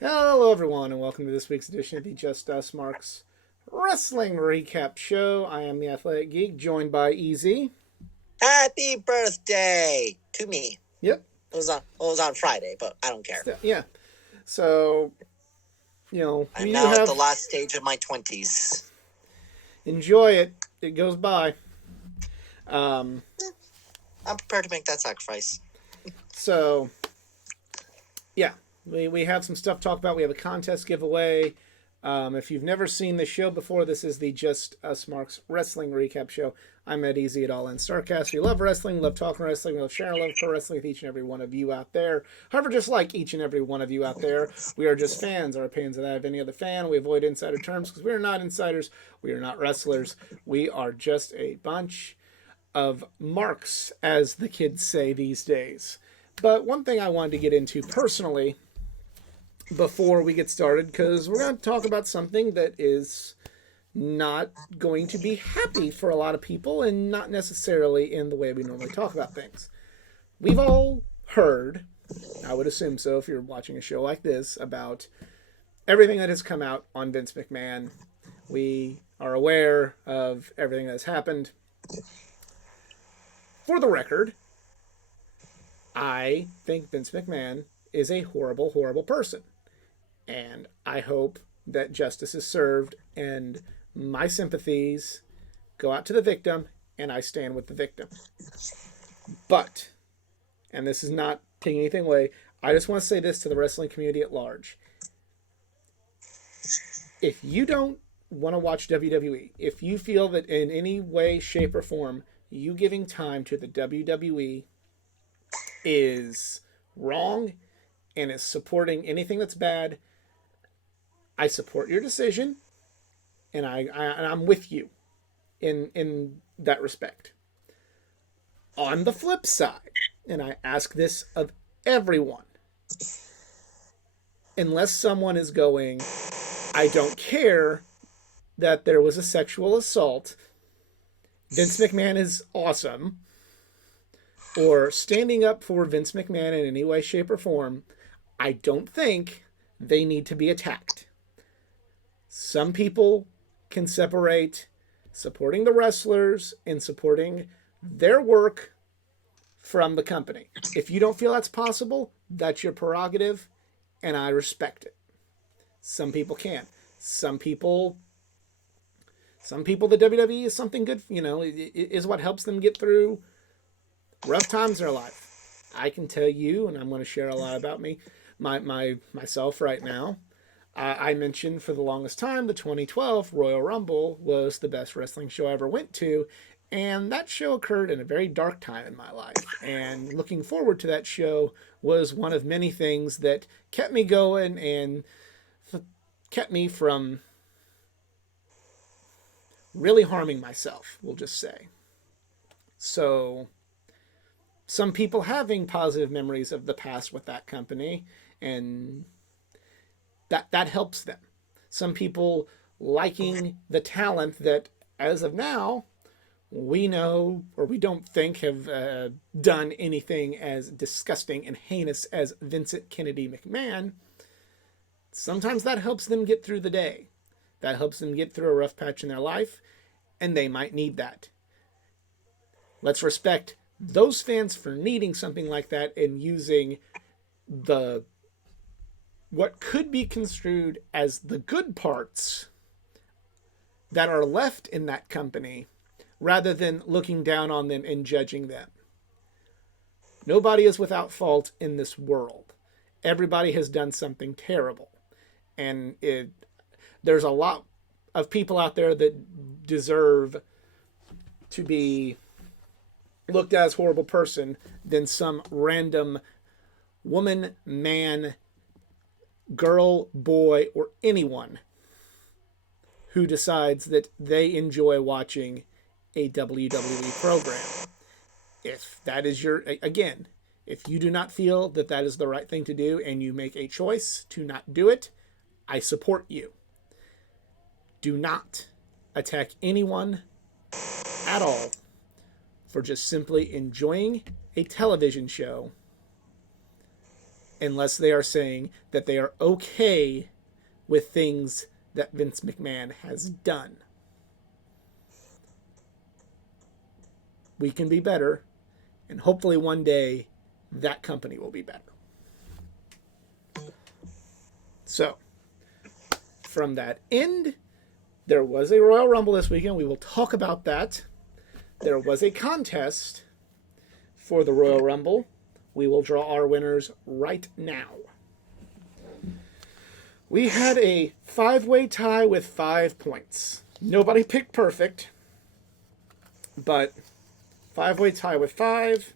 Hello, everyone, and welcome to this week's edition of the Just Us Marks Wrestling Recap Show. I am the Athletic Geek, joined by EZ. Happy birthday to me. Yep. It was on Friday, but I don't care. Yeah. So, I'm we do now at have. the last stage of my 20s. Enjoy it. It goes by. I'm prepared to make that sacrifice. So, yeah, we have some stuff to talk about. We have a contest giveaway. If you've never seen the show before, this is the Just Us Marks Wrestling Recap Show. I'm Ed Easy at All In Starcast. We love wrestling, love talking wrestling, love sharing love for wrestling with each and every one of you out there. However, just like each and every one of you out there, we are just fans. Our opinions are that of any other fan. We avoid insider terms because we are not insiders. We are not wrestlers. We are just a bunch of marks, as the kids say these days. But one thing I wanted to get into personally before we get started, because we're going to talk about something that is not going to be happy for a lot of people and not necessarily in the way we normally talk about things. We've all heard, I would assume so if you're watching a show like this, about everything that has come out on Vince McMahon. We are aware of everything that has happened. For the record, I think Vince McMahon is a horrible, horrible person. And I hope that justice is served and my sympathies go out to the victim and I stand with the victim. But, and this is not taking anything away, I just want to say this to the wrestling community at large. If you don't want to watch WWE, if you feel that in any way, shape, or form, you giving time to the WWE is wrong and is supporting anything that's bad, I support your decision, and I'm with you in that respect. On the flip side, and I ask this of everyone, unless someone is going, I don't care that there was a sexual assault, Vince McMahon is awesome, or standing up for Vince McMahon in any way, shape, or form, I don't think they need to be attacked. Some people can separate supporting the wrestlers and supporting their work from the company. If you don't feel that's possible, that's your prerogative, and I respect it. Some people can. Some people, the WWE is something good. Is what helps them get through rough times in their life. I can tell you, and I'm going to share a lot about me, myself right now. I mentioned for the longest time the 2012 Royal Rumble was the best wrestling show I ever went to. And that show occurred in a very dark time in my life. And looking forward to that show was one of many things that kept me going and kept me from really harming myself, we'll just say. So, some people having positive memories of the past with that company, and that helps them. Some people liking the talent that, as of now, we know or we don't think have done anything as disgusting and heinous as Vincent Kennedy McMahon. Sometimes that helps them get through the day. That helps them get through a rough patch in their life, and they might need that. Let's respect those fans for needing something like that and using the what could be construed as the good parts that are left in that company rather than looking down on them and judging them. Nobody is without fault in this world. Everybody has done something terrible. And there's a lot of people out there that deserve to be looked at as a horrible person than some random woman, man, girl, boy, or anyone who decides that they enjoy watching a WWE program. If that is again, if you do not feel that that is the right thing to do and you make a choice to not do it, I support you. Do not attack anyone at all for just simply enjoying a television show unless they are saying that they are okay with things that Vince McMahon has done. We can be better, and hopefully one day that company will be better. So, from that end, there was a Royal Rumble this weekend. We will talk about that. There was a contest for the Royal Rumble. We will draw our winners right now. We had a 5-way tie with 5 points. Nobody picked perfect, but 5-way tie with 5.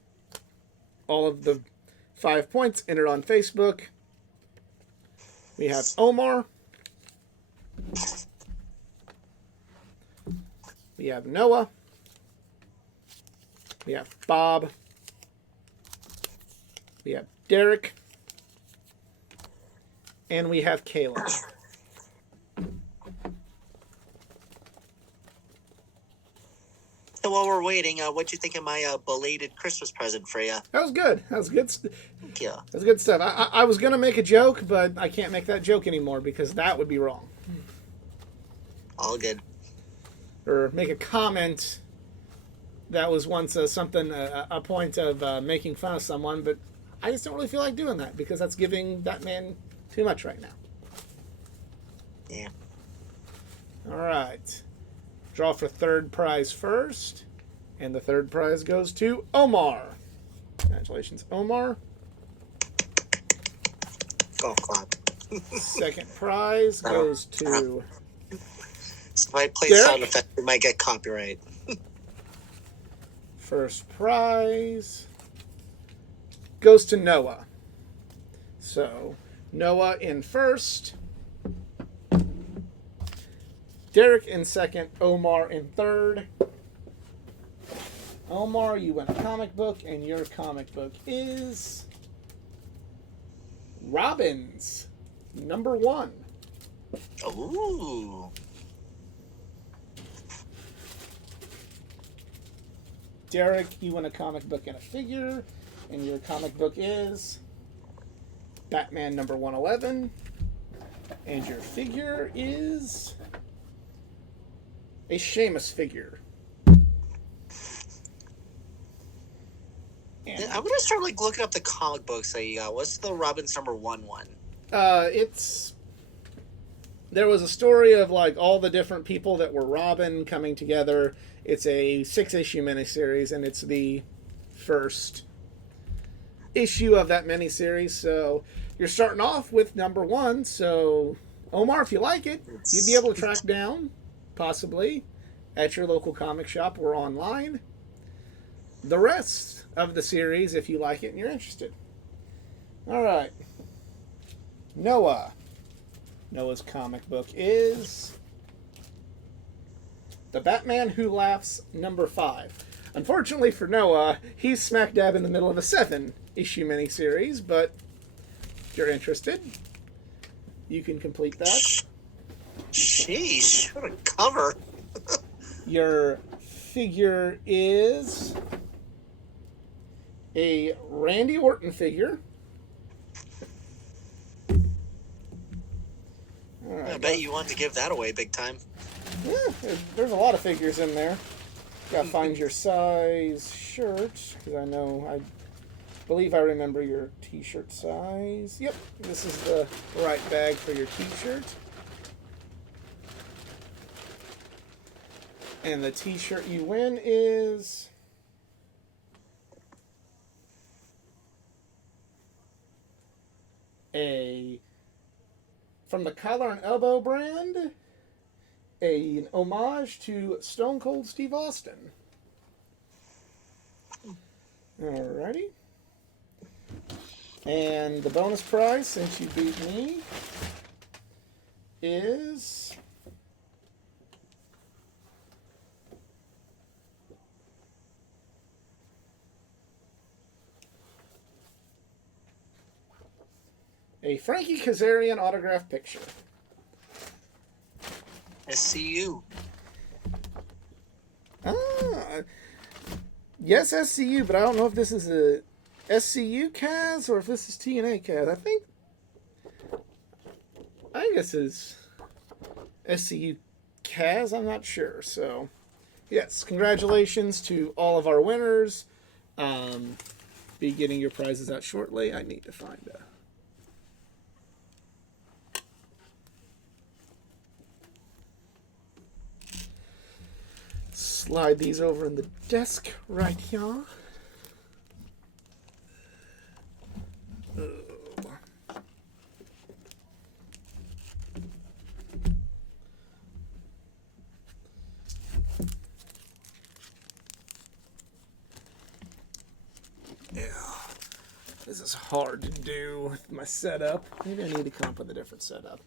All of the 5 points entered on Facebook. We have Omar. We have Noah. We have Bob. We have Derek. And we have Kayla. So while we're waiting, what'd you think of my belated Christmas present for you? That was good. That was good. Thank you. That was good stuff. I was going to make a joke, but I can't make that joke anymore because that would be wrong. All good. Or make a comment that was once a point of making fun of someone, but I just don't really feel like doing that because that's giving that man too much right now. Yeah. All right. Draw for third prize first. And the third prize goes to Omar. Congratulations, Omar. Golf clap. Second prize goes to... So if I play Derek? sound effects, we might get copyright. First prize goes to Noah. So, Noah in first. Derek in second. Omar in third. Omar, you win a comic book, and your comic book is Robins, #1. Ooh. Derek, you win a comic book and a figure, and your comic book is Batman #111, and your figure is a Sheamus figure. And, I'm gonna start looking up the comic books that you got. What's the Robin's #1 one? There was a story of all the different people that were Robin coming together. It's a 6-issue miniseries, and it's the first issue of that miniseries. So you're starting off with #1. So Omar, if you like it, you'd be able to track down, possibly, at your local comic shop or online, the rest of the series if you like it and you're interested. All right. Noah's comic book is The Batman Who Laughs #5. Unfortunately for Noah, he's smack dab in the middle of a 7-issue miniseries, but if you're interested, you can complete that. Sheesh, what a cover. Your figure is a Randy Orton figure. All right, I bet you want to give that away big time. Yeah, there's a lot of figures in there. Gotta find your size shirt, because I believe I remember your t-shirt size. Yep, this is the right bag for your t-shirt. And the t-shirt you win is from the Collar and Elbow brand, an homage to Stone Cold Steve Austin. Alrighty. And the bonus prize, since you beat me, is a Frankie Kazarian autograph picture. SCU. Yes, SCU, but I don't know if this is SCU Kaz or if this is TNA Kaz. I guess it's SCU Kaz. I'm not sure. So, yes, congratulations to all of our winners. Be getting your prizes out shortly. I need to find a. Slide these over in the desk right here. Yeah, this is hard to do with my setup. Maybe I need to come up with a different setup.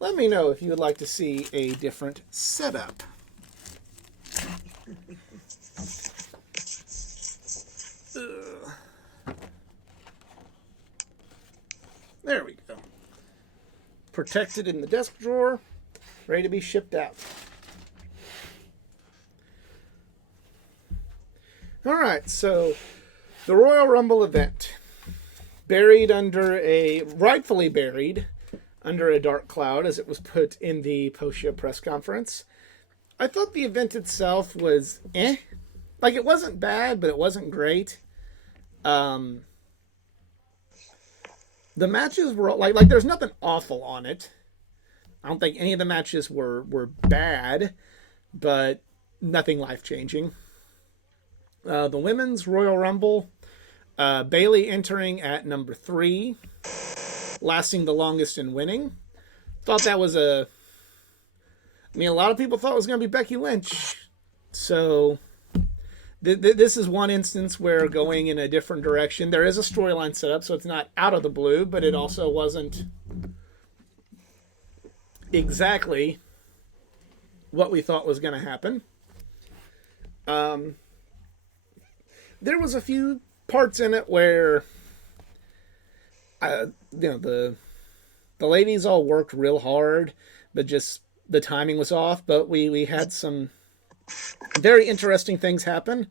Let me know if you would like to see a different setup. There we go. Protected in the desk drawer, ready to be shipped out. All right, so the Royal Rumble event, rightfully buried under a dark cloud, as it was put in the post-show press conference. I thought the event itself was Like, it wasn't bad, but it wasn't great. The matches were like there's nothing awful on it. I don't think any of the matches were bad, but nothing life-changing. The women's Royal Rumble, Bayley entering at number 3, lasting the longest and winning. Thought that was a lot of people thought it was going to be Becky Lynch. So this is one instance where going in a different direction. There is a storyline set up, so it's not out of the blue, but it also wasn't exactly what we thought was going to happen. There was a few parts in it where the ladies all worked real hard, but just the timing was off. But we had some very interesting things happen.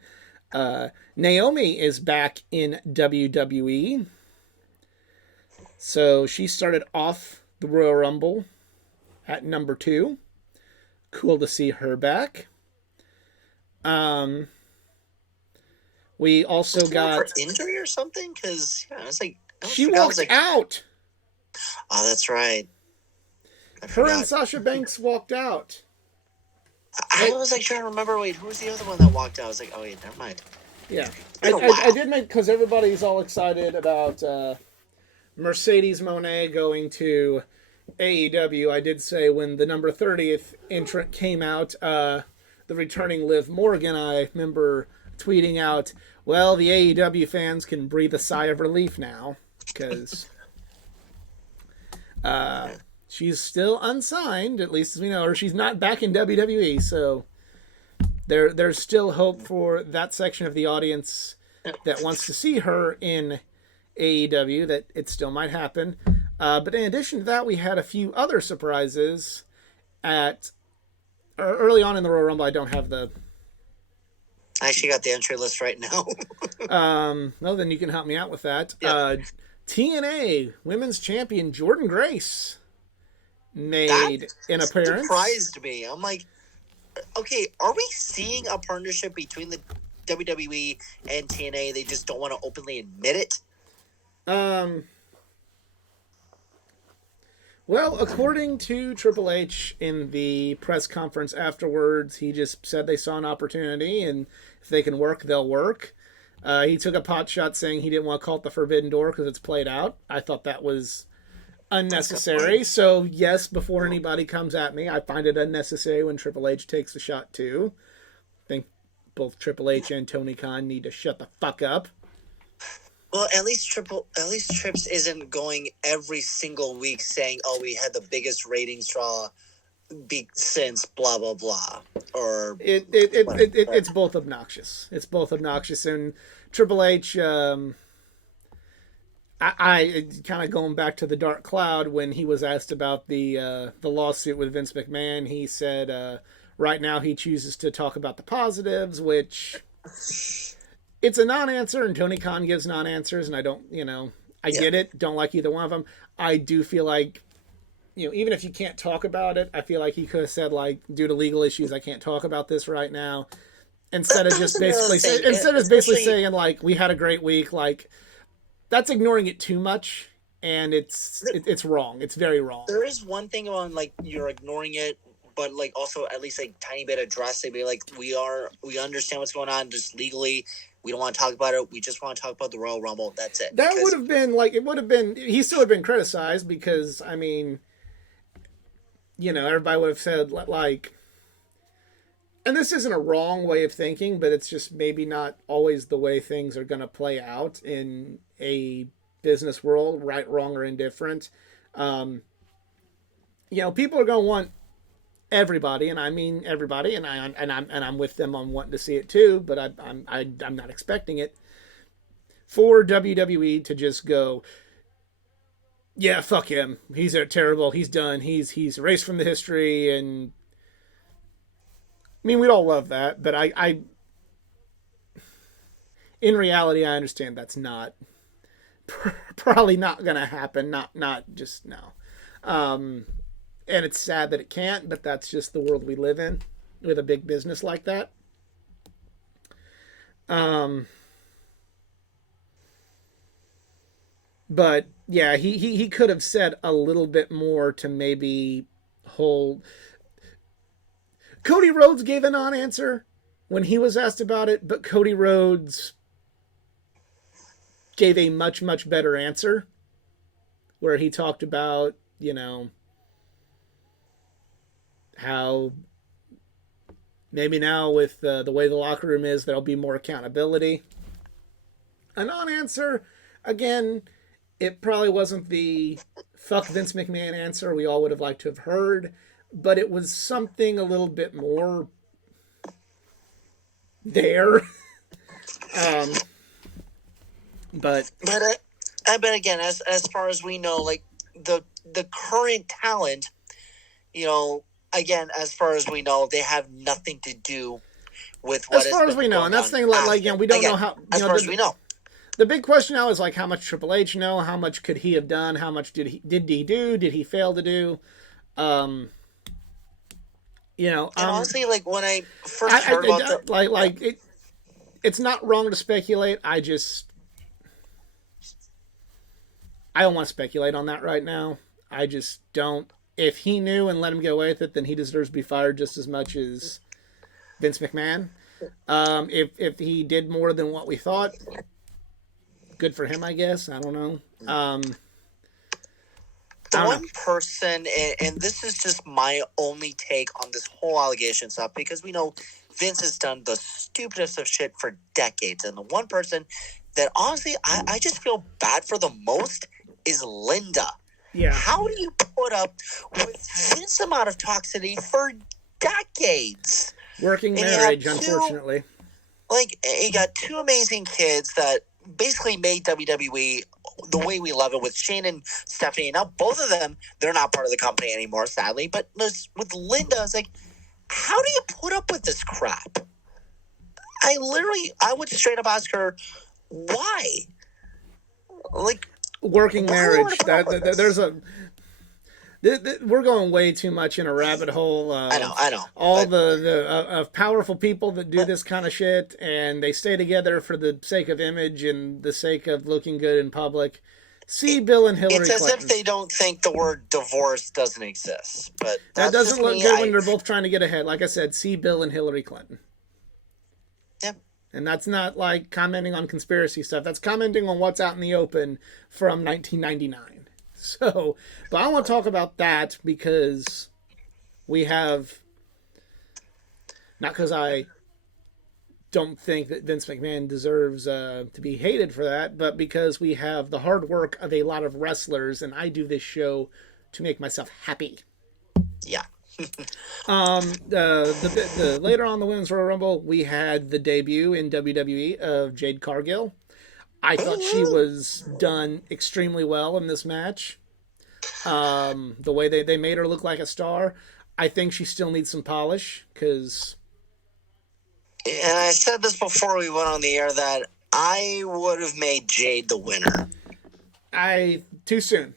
Naomi is back in WWE. So she started off the Royal Rumble at number 2. Cool to see her back. We also got injury or something, because it's like she walked out. Oh, that's right. Her and Sasha Banks walked out. I was like trying to remember. Wait, who was the other one that walked out? I was like, oh wait, never mind. Yeah, I did make, because everybody's all excited about Mercedes Moné going to AEW. I did say when the number 30th entrant came out, the returning Liv Morgan, I remember tweeting out, well, the AEW fans can breathe a sigh of relief now, because she's still unsigned, at least as we know, or she's not back in WWE, so there's still hope for that section of the audience that wants to see her in AEW, that it still might happen. But in addition to that, we had a few other surprises early on in the Royal Rumble. I don't have the... I actually got the entry list right now. No, then you can help me out with that. Yep. TNA Women's Champion Jordynne Grace made an appearance. Surprised me. I'm like, okay, are we seeing a partnership between the WWE and TNA? They just don't want to openly admit it? Well, according to Triple H in the press conference afterwards, he just said they saw an opportunity, and if they can work, they'll work. He took a pot shot saying he didn't want to call it the Forbidden Door because it's played out. I thought that was unnecessary. So, yes, before anybody comes at me, I find it unnecessary when Triple H takes a shot, too. I think both Triple H and Tony Khan need to shut the fuck up. Well, at least Trips isn't going every single week saying, "Oh, we had the biggest ratings draw since blah blah blah." Or it's both obnoxious. It's both obnoxious, and Triple H. I kind of going back to the Dark Cloud when he was asked about the lawsuit with Vince McMahon. He said right now he chooses to talk about the positives, which it's a non-answer, and Tony Khan gives non-answers, and I don't, I Yeah. get it. Don't like either one of them. I do feel like, even if you can't talk about it, I feel like he could have said, like, due to legal issues, I can't talk about this right now. Instead of just That's another basically thing. instead of basically Especially, saying, like, we had a great week, like, that's ignoring it too much, and it's wrong. It's very wrong. there is one thing on like you're ignoring it, but like also at least like tiny bit address it. Be like, we understand what's going on, just legally. We don't want to talk about it. We just want to talk about the Royal Rumble. That's it. That Because would have been like, it would have been, he still have been criticized because, I mean, everybody would have said, like, and this isn't a wrong way of thinking, but it's just maybe not always the way things are going to play out in a business world, right, wrong, or indifferent. Um, People are going to want everybody, and I mean everybody, and I'm with them on wanting to see it too, but I'm not expecting it for WWE to just go, yeah, fuck him. He's terrible. He's done. He's erased from the history. And I mean, we'd all love that, but I in reality, I understand that's not probably not gonna happen. Not just no. And it's sad that it can't, but that's just the world we live in with a big business like that. But yeah, he could have said a little bit more to maybe hold. Cody Rhodes gave a non-answer when he was asked about it, but Cody Rhodes gave a much better answer, where he talked about how maybe now with the way the locker room is, there'll be more accountability. A non-answer, again, it probably wasn't the fuck Vince McMahon answer we all would have liked to have heard, but it was something a little bit more there. um, but but again, as far as we know, like the current talent, again, as far as we know, they have nothing to do with what as far as we know, and that's the thing, like we don't know how. As far as we know, the big question now is like, how much Triple H know? How much could he have done? How much did he do? Did he fail to do? And honestly, like when I first heard about it's not wrong to speculate. I don't want to speculate on that right now. I just don't. If he knew and let him get away with it, then he deserves to be fired just as much as Vince McMahon. If he did more than what we thought, good for him, I guess. I don't know. The one person, and this is just my only take on this whole allegation stuff, because we know Vince has done the stupidest of shit for decades, and the one person that honestly I just feel bad for the most is Linda. Yeah. How do you put up with this amount of toxicity for decades? Working marriage, unfortunately. Like, you got two amazing kids that basically made WWE the way we love it with Shane and Stephanie. Now, both of them, they're not part of the company anymore, sadly. But with Linda, it's like, how do you put up with this crap? I would straight up ask her, why? Like, working marriage. There's a. We're going way too much in a rabbit hole. I know. All the powerful people that do this kind of shit, and they stay together for the sake of image and the sake of looking good in public. See Bill and Hillary Clinton. It's as if they don't think the word divorce doesn't exist. But that doesn't look good when they're both trying to get ahead. Like I said, see Bill and Hillary Clinton. Yep. And that's not like commenting on conspiracy stuff. That's commenting on what's out in the open from 1999. So, but I want to talk about that because we have, not because I don't think that Vince McMahon deserves to be hated for that, but because we have the hard work of a lot of wrestlers, and I do this show to make myself happy. Yeah. The later on the Women's Royal Rumble, we had the debut in WWE of Jade Cargill. I thought she was done extremely well in this match. The way they made her look like a star. I think she still needs some polish because. And I said this before we went on the air that I would have made Jade the winner. Too soon.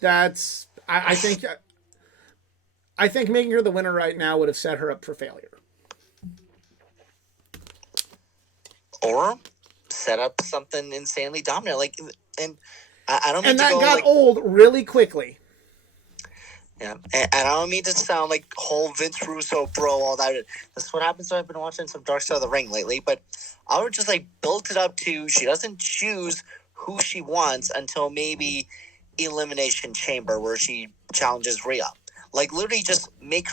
That's I think making her the winner right now would have set her up for failure. Or set up something insanely dominant. Like, and I don't mean And to that go got like, old really quickly. yeah, and I don't mean to sound like whole Vince Russo bro, all that. That's what happens when I've been watching some Dark Side of the Ring lately. But I would just like build it up to she doesn't choose who she wants until maybe Elimination Chamber, where she challenges Rhea. Like, literally just make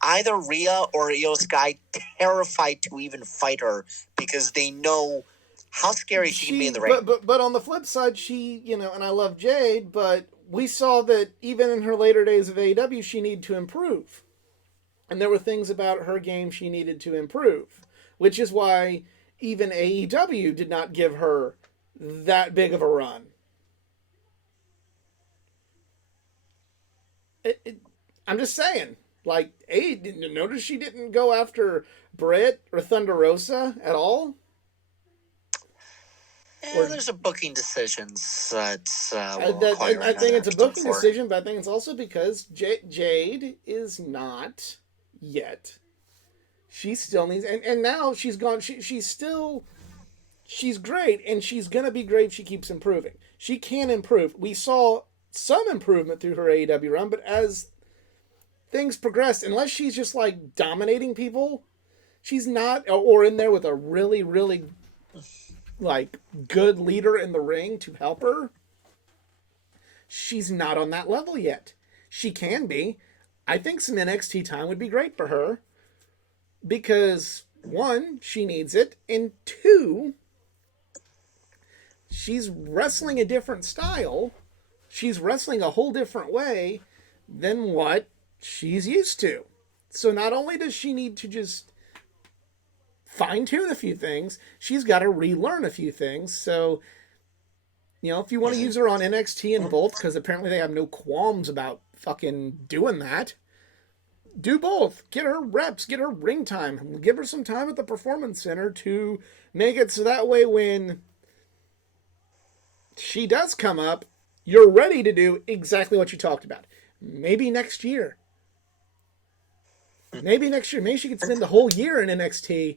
either Rhea or Io Sky terrified to even fight her because they know how scary she can be in the ring. But on the flip side, she, and I love Jade, but we saw that even in her later days of AEW, she needed to improve. And there were things about her game she needed to improve, which is why even AEW did not give her that big of a run. I'm just saying, like, notice she didn't go after Britt or Thunder Rosa at all. Yeah, there's a booking decisions that I think it's a booking decision, but I think it's also because Jade is not yet. She still needs, and now she's gone. She's great, and she's gonna be great if she keeps improving. She can improve. We saw some improvement through her AEW run, but as things progress, unless she's just like dominating people, she's not, or in there with a really, really like good leader in the ring to help her. She's not on that level yet. She can be. I think some NXT time would be great for her because one, she needs it, and two, she's wrestling a different style. She's wrestling a whole different way than what she's used to. So not only does she need to just fine-tune a few things, she's got to relearn a few things. So, if you want to use her on NXT and both, because apparently they have no qualms about fucking doing that, do both. Get her reps, get her ring time, give her some time at the Performance Center to make it so that way when she does come up, you're ready to do exactly what you talked about. Maybe next year. Maybe she could spend the whole year in NXT,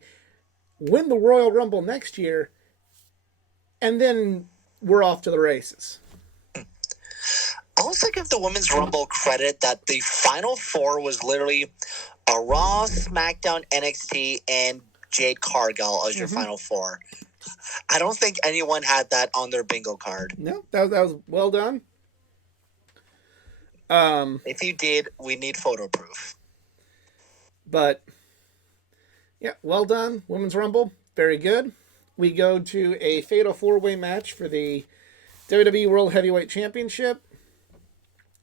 win the Royal Rumble next year, and then we're off to the races. I also give the Women's Rumble credit that the Final Four was literally a Raw, SmackDown, NXT, and Jade Cargill as your Final Four. I don't think anyone had that on their bingo card. No, that was well done. If you did, we need photo proof. But, yeah, well done. Women's Rumble, very good. We go to a fatal four-way match for the WWE World Heavyweight Championship.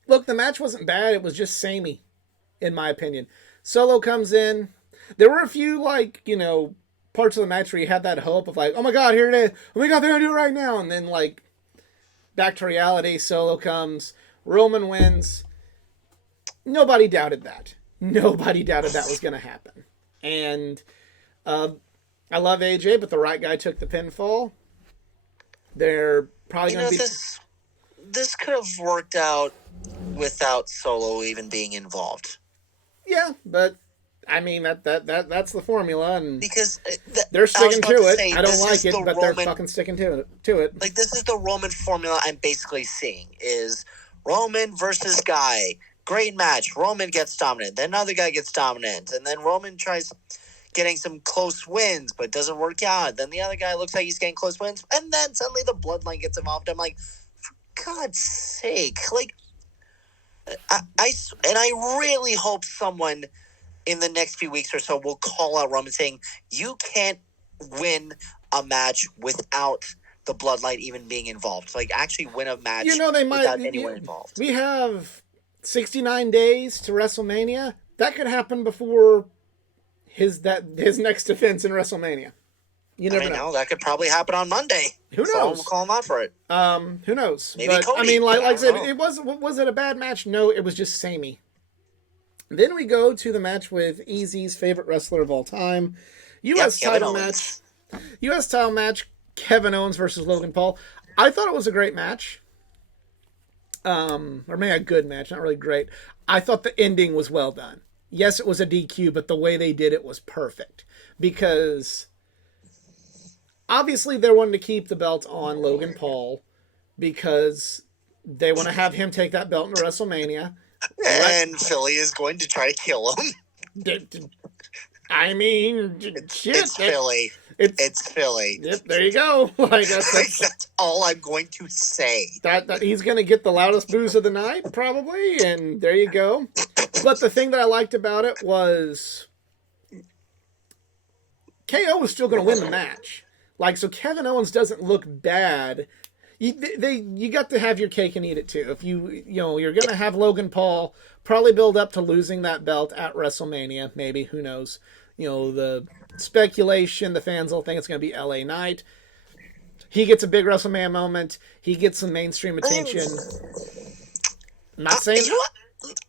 Look, the match wasn't bad. It was just samey, in my opinion. Solo comes in. There were a few, parts of the match where you had that hope of oh my God, here it is. Oh my God, they're going to do it right now. And then, back to reality. Solo comes. Roman wins. Nobody doubted that. Nobody doubted that was going to happen. And I love AJ, but the right guy took the pinfall. They're probably going to be... This could have worked out without Solo even being involved. Yeah, but I mean that's the formula, and because they're sticking to it. I don't like it, but they're fucking sticking to it. Like, this is the Roman formula I'm basically seeing: is Roman versus Guy, great match. Roman gets dominant, then another guy gets dominant, and then Roman tries getting some close wins, but doesn't work out. Then the other guy looks like he's getting close wins, and then suddenly the bloodline gets involved. I'm like, for God's sake, I really hope someone in the next few weeks or so will call out Roman saying, you can't win a match without the bloodline even being involved. Actually win a match without anyone involved. We have 69 days to WrestleMania. That could happen before his next defense in WrestleMania. You never know. That could probably happen on Monday. Who knows? Someone will call him out for it. Who knows? Maybe but, Cody. Like I said, it was it a bad match? No, it was just samey. Then we go to the match with Easy's favorite wrestler of all time, U.S. title match. U.S. title match: Kevin Owens versus Logan Paul. I thought it was a great match. Or maybe a good match, not really great. I thought the ending was well done. Yes, it was a DQ, but the way they did it was perfect. Because obviously they're wanting to keep the belt on Logan Paul because they want to have him take that belt into WrestleMania. And Philly is going to try to kill him. I mean, shit. It's Philly. It's Philly. Yep, there you go. Like that's all I'm going to say. That he's going to get the loudest boos of the night, probably, and there you go. But the thing that I liked about it was KO was still going to win the match. Like, so Kevin Owens doesn't look bad. You got to have your cake and eat it too. If you're going to have Logan Paul probably build up to losing that belt at WrestleMania, maybe, who knows. The speculation, the fans will think it's going to be LA Knight. He gets a big WrestleMania moment. He gets some mainstream attention. I'm not saying... You know what?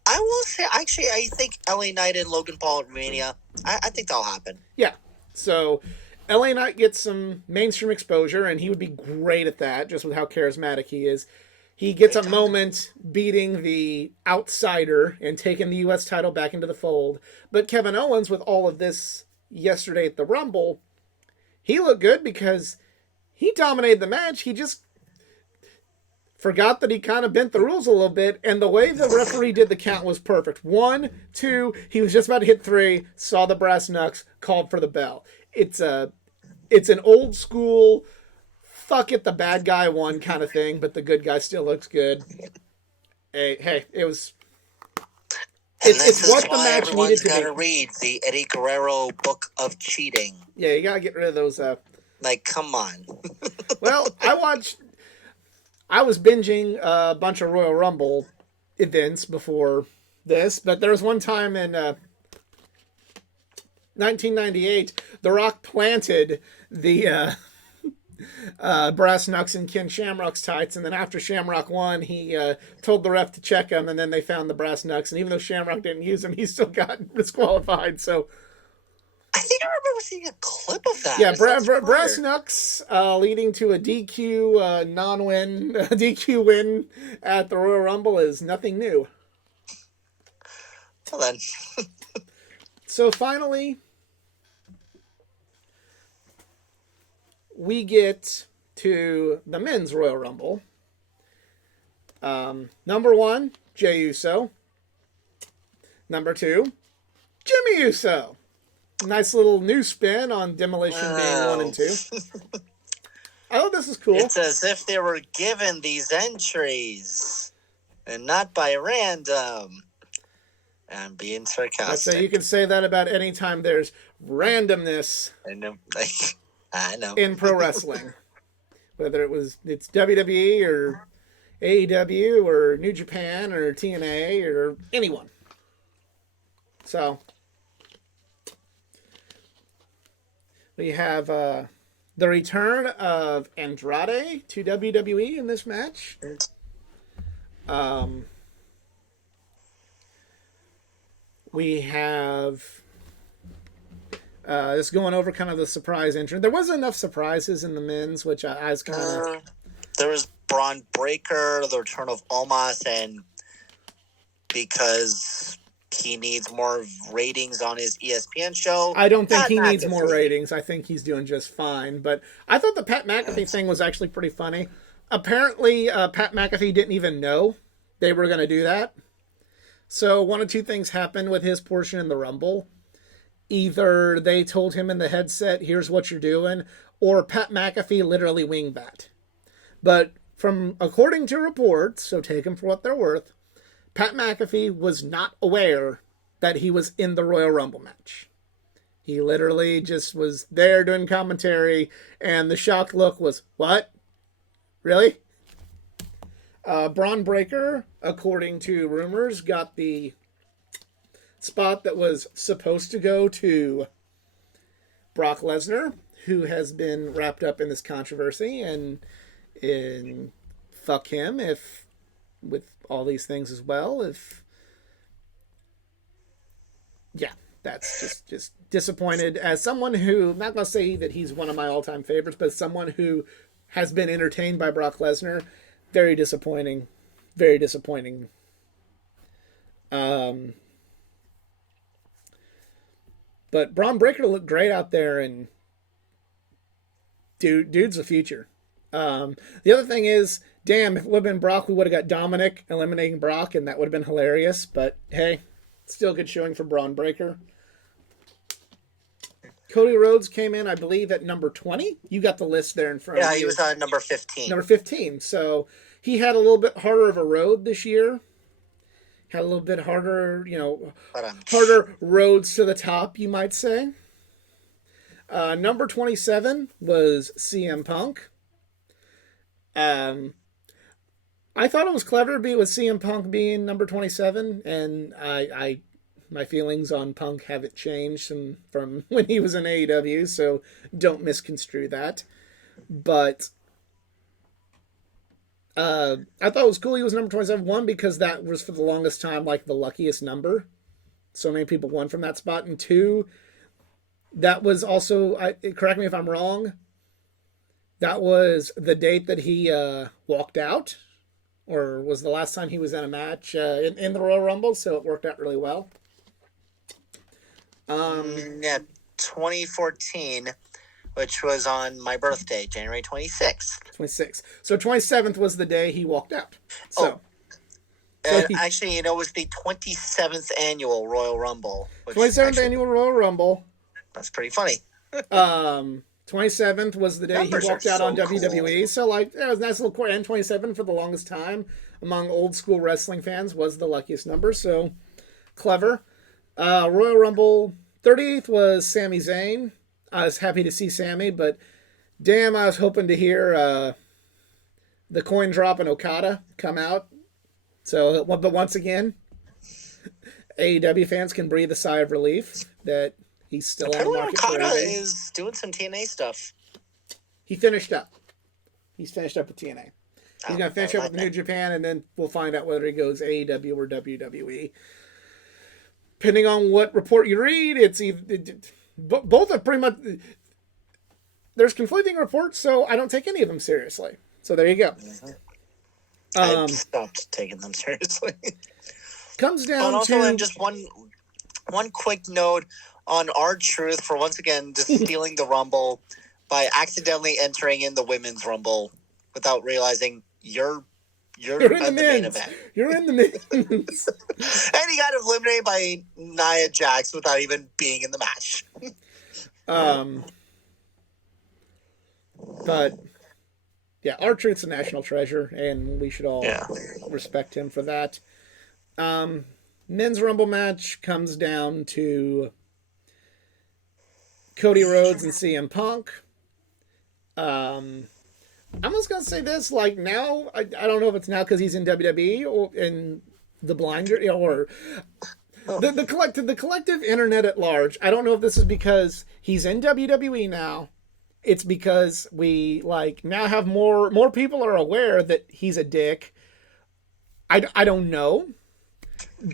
I will say, actually, I think LA Knight and Logan Paul at Mania, I think that'll happen. Yeah. So, LA Knight gets some mainstream exposure, and he would be great at that, just with how charismatic he is. He gets a moment beating the outsider and taking the U.S. title back into the fold. But Kevin Owens, with all of this yesterday at the Rumble, he looked good because he dominated the match. He just forgot that he kind of bent the rules a little bit, and the way the referee did the count was perfect. 1, 2, he was just about to hit 3, saw the brass knucks, called for the bell. It's an old school... fuck it, the bad guy won kind of thing, but the good guy still looks good. Hey, it was... It's what the match needed to be. Got to read the Eddie Guerrero book of cheating. Yeah, you got to get rid of those... come on. Well, I was binging a bunch of Royal Rumble events before this, but there was one time in 1998, The Rock planted the... brass knucks in Ken Shamrock's tights, and then after Shamrock won, he told the ref to check him, and then they found the brass knucks, and even though Shamrock didn't use them, he still got disqualified. So I think I remember seeing a clip of that. Yeah, brass knucks leading to a DQ non-win, DQ win at the Royal Rumble is nothing new. Well then. So finally, we get to the men's Royal Rumble. Number 1, Jey Uso. Number 2, Jimmy Uso. Nice little new spin on Demolition being 1 and 2. I thought this is cool. It's as if they were given these entries and not by random. I'm being sarcastic. So you can say that about any time there's randomness. I know. In pro wrestling. Whether it's WWE or AEW or New Japan or TNA or anyone. So we have the return of Andrade to WWE in this match. We have just going over kind of the surprise entrance. There wasn't enough surprises in the men's, which I was kind of... There was Braun Breaker, the return of Omos, and because he needs more ratings on his ESPN show. I don't think he needs more ratings. I think he's doing just fine. But I thought the Pat McAfee thing was actually pretty funny. Apparently, Pat McAfee didn't even know they were going to do that. So one of two things happened with his portion in the Rumble. Either they told him in the headset, here's what you're doing, or Pat McAfee literally winged that. But according to reports, so take them for what they're worth, Pat McAfee was not aware that he was in the Royal Rumble match. He literally just was there doing commentary, and the shocked look was, what? Really? Braun Breaker, according to rumors, got the spot that was supposed to go to Brock Lesnar, who has been wrapped up in this controversy, and fuck him if with all these things as well. If yeah, that's just disappointed as someone who, I'm not going to say that he's one of my all-time favorites, but someone who has been entertained by Brock Lesnar. Very disappointing. Very disappointing. But Braun Breaker looked great out there, and dude's the future. The other thing is, damn, if it would have been Brock, we would have got Dominic eliminating Brock, and that would have been hilarious. But hey, still good showing for Braun Breaker. Cody Rhodes came in, I believe, at number 20. You got the list there in front of you. Yeah, he was on number 15. Number 15. So he had a little bit harder of a road this year. Had a little bit harder, harder roads to the top, you might say. Number 27 was CM Punk. I thought it was clever to be with CM Punk being number 27, and my feelings on Punk haven't changed from when he was in AEW, so don't misconstrue that. But I thought it was cool he was number 27. One, because that was for the longest time like the luckiest number. So many people won from that spot. And two, that was also, correct me if I'm wrong, that was the date that he walked out, or was the last time he was in a match in the Royal Rumble, so it worked out really well. Yeah, 2014, which was on my birthday, January 26th. 26th. So 27th was the day he walked out. So, actually, it was the 27th annual Royal Rumble. 27th annual Royal Rumble. That's pretty funny. 27th was the day Numbers he walked out so on WWE. Cool. So, it was a nice little core. And 27 for the longest time among old school wrestling fans was the luckiest number. So, clever. Royal Rumble 30th was Sami Zayn. I was happy to see Sami, but damn, I was hoping to hear the coin drop and Okada come out. So, but once again, AEW fans can breathe a sigh of relief that he's still on the market. Okada is doing some TNA stuff. He finished up. He's finished up with TNA. He's going to finish up with New Japan, and then we'll find out whether he goes AEW or WWE. Depending on what report you read, it's either, both are pretty much. There's conflicting reports, so I don't take any of them seriously. So there you go. I stopped taking them seriously. Comes down and also, to and just one quick note on R-Truth for once again just stealing the Rumble by accidentally entering in the Women's Rumble without realizing you're in the main event. You're in the men's. And he got eliminated by Nia Jax without even being in the match. But yeah, R-Truth's a national treasure, and we should all respect him for that. Men's Rumble match comes down to Cody Rhodes and CM Punk. I'm just gonna say this, now, I don't know if it's now because he's in WWE or in the blinder or the collective internet at large. I don't know if this is because he's in WWE now. It's because we now have more people are aware that he's a dick. I don't know,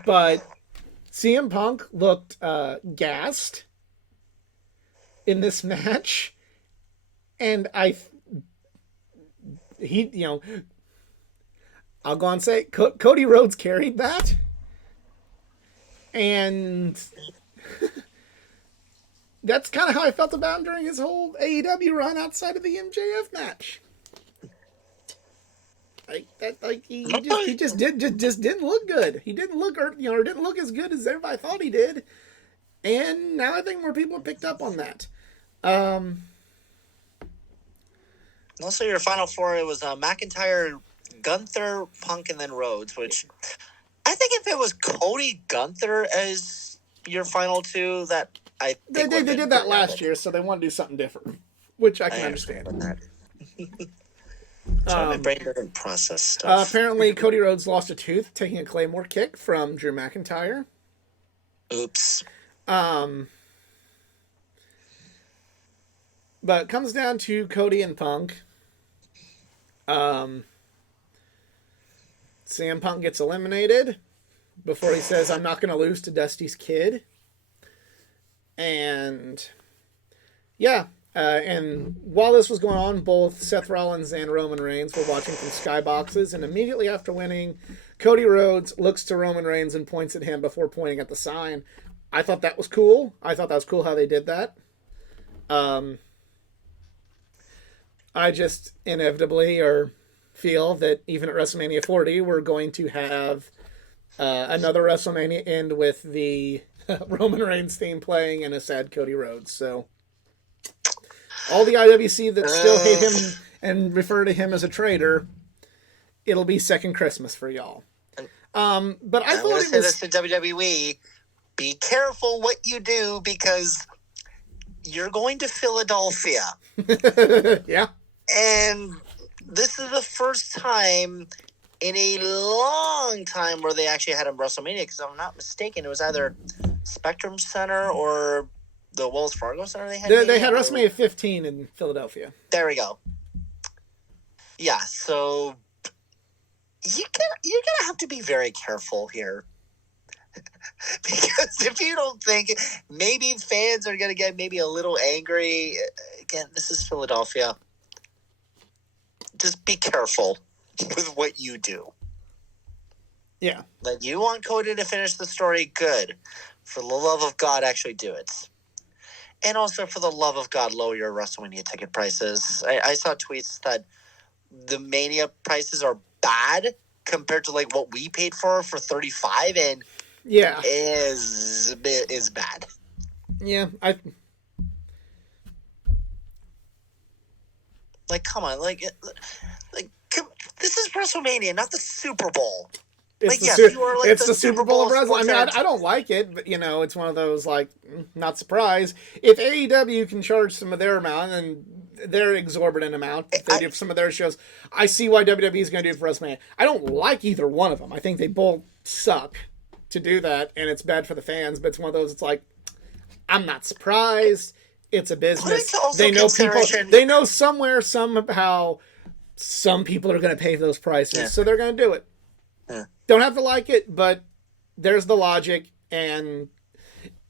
but CM Punk looked gassed in this match, and I'll go and say Cody Rhodes carried that, and that's kind of how I felt about him during his whole AEW run outside of the MJF match. He just didn't look good. He didn't look or didn't look as good as everybody thought he did, and now I think more people have picked up on that. Also, your final four, it was McIntyre, Gunther, Punk, and then Rhodes, which I think if it was Cody Gunther as your final two, that I think they did that last year, so they want to do something different, which I can understand. So my brain doesn't process stuff. Apparently, Cody Rhodes lost a tooth taking a Claymore kick from Drew McIntyre. Oops. But it comes down to Cody and Punk. CM Punk gets eliminated before he says, "I'm not going to lose to Dusty's kid." And yeah, and while this was going on, both Seth Rollins and Roman Reigns were watching from skyboxes, and immediately after winning, Cody Rhodes looks to Roman Reigns and points at him before pointing at the sign. I thought that was cool. I thought that was cool how they did that. I just inevitably feel that even at WrestleMania 40, we're going to have another WrestleMania end with the Roman Reigns theme playing and a sad Cody Rhodes. So all the IWC that still hate him and refer to him as a traitor, it'll be second Christmas for y'all. But I thought say this to WWE: be careful what you do because you're going to Philadelphia. Yeah. And this is the first time in a long time where they actually had a WrestleMania, because if I'm not mistaken, it was either Spectrum Center or the Wells Fargo Center. They had WrestleMania 15 in Philadelphia. There we go. Yeah, so you're gonna have to be very careful here. Because if you don't think, maybe fans are going to get maybe a little angry. Again, this is Philadelphia. Just be careful with what you do. Yeah. Like, you want Cody to finish the story, good. For the love of God, actually do it. And also, for the love of God, lower your WrestleMania ticket prices. I saw tweets that the Mania prices are bad compared to like what we paid for $35, and yeah, is bad. Yeah, like, come on, like this is WrestleMania, not the Super Bowl. It's the Super Bowl of wrestling. I mean, I don't like it, but it's one of those like, not surprised. If AEW can charge some of their amount and their exorbitant amount, if they do for some of their shows, I see why WWE is going to do it for WrestleMania. I don't like either one of them. I think they both suck to do that, and it's bad for the fans. But it's one of those. It's like, I'm not surprised. It's a business. They know people. They know somewhere, somehow, some people are going to pay those prices, so they're going to do it. Yeah. Don't have to like it, but there's the logic, and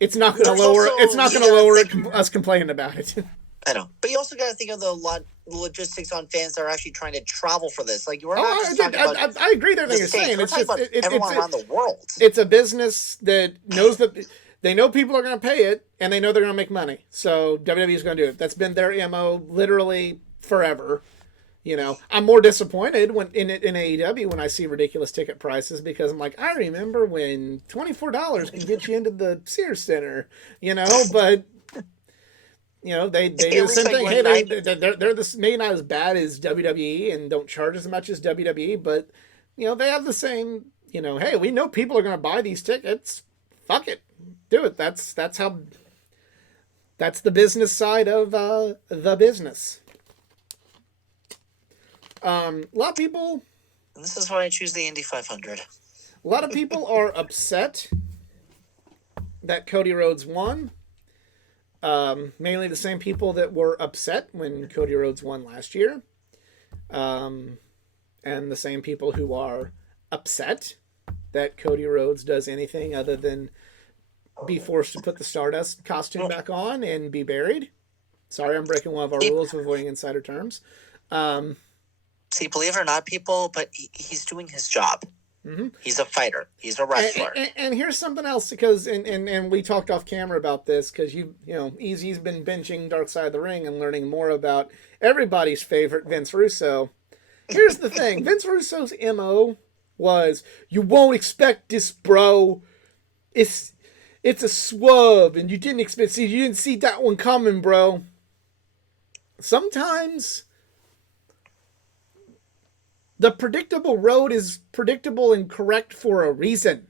it's not going to lower. It's not going to lower us complaining about it. I know, but you also got to think of the logistics on fans that are actually trying to travel for this. Like, I agree with everything you're saying. It's just everyone around the world. It's a business that knows that they know people are going to pay it, and they know they're going to make money. So WWE is going to do it. That's been their MO literally forever. I'm more disappointed when in AEW when I see ridiculous ticket prices, because I'm like, I remember when $24 could get you into the Sears Center, but they do the same thing. Hey, they're this maybe not as bad as WWE and don't charge as much as WWE, but they have the same. Hey, we know people are going to buy these tickets. Fuck it, do it. That's the business side of the business. A lot of people. And this is why I choose the Indy 500. A lot of people are upset that Cody Rhodes won. Mainly the same people that were upset when Cody Rhodes won last year. And the same people who are upset that Cody Rhodes does anything other than be forced to put the Stardust costume back on and be buried. Sorry, I'm breaking one of our rules of avoiding insider terms. See, believe it or not, people, but he's doing his job. Mm-hmm. He's a fighter. He's a wrestler. And here's something else, because and we talked off camera about this, because Easy's been binging Dark Side of the Ring and learning more about everybody's favorite Vince Russo. Here's the thing: Vince Russo's MO was, you won't expect this, bro. It's a swerve, and you didn't see that one coming, bro. Sometimes the predictable road is predictable and correct for a reason.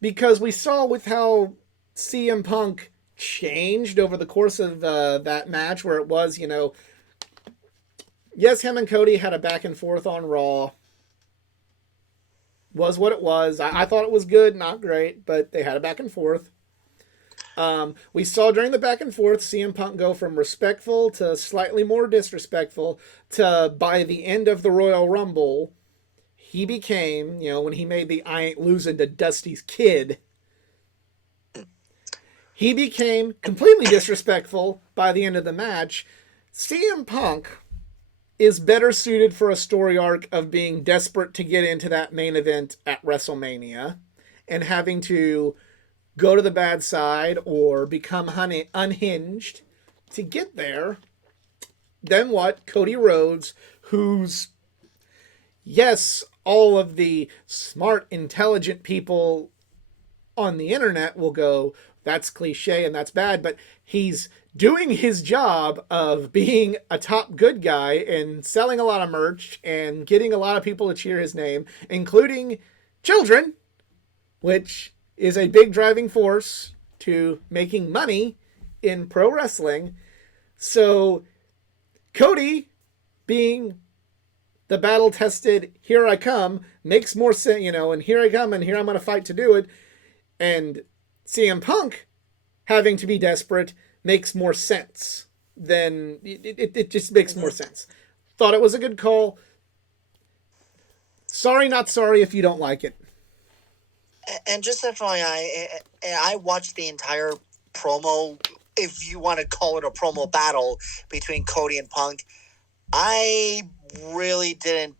Because we saw with how CM Punk changed over the course of that match, where it was, yes, him and Cody had a back and forth on Raw. Was what it was. I thought it was good, not great, but they had a back and forth. We saw during the back and forth CM Punk go from respectful to slightly more disrespectful to, by the end of the Royal Rumble, he became, when he made the I ain't losing to Dusty's kid, He became completely disrespectful by the end of the match. CM Punk is better suited for a story arc of being desperate to get into that main event at WrestleMania and having to go to the bad side or become unhinged to get there than what Cody Rhodes, who's, yes, all of the smart, intelligent people on the internet will go, that's cliche and that's bad, but he's doing his job of being a top good guy and selling a lot of merch and getting a lot of people to cheer his name, including children, which is a big driving force to making money in pro wrestling. So Cody being the battle-tested, here I come, makes more sense, and here I come and here I'm going to fight to do it. And CM Punk having to be desperate makes more sense. Then it just makes more sense. Thought it was a good call. Sorry, not sorry if you don't like it. And just FYI, I watched the entire promo, if you want to call it a promo battle between Cody and Punk. I really didn't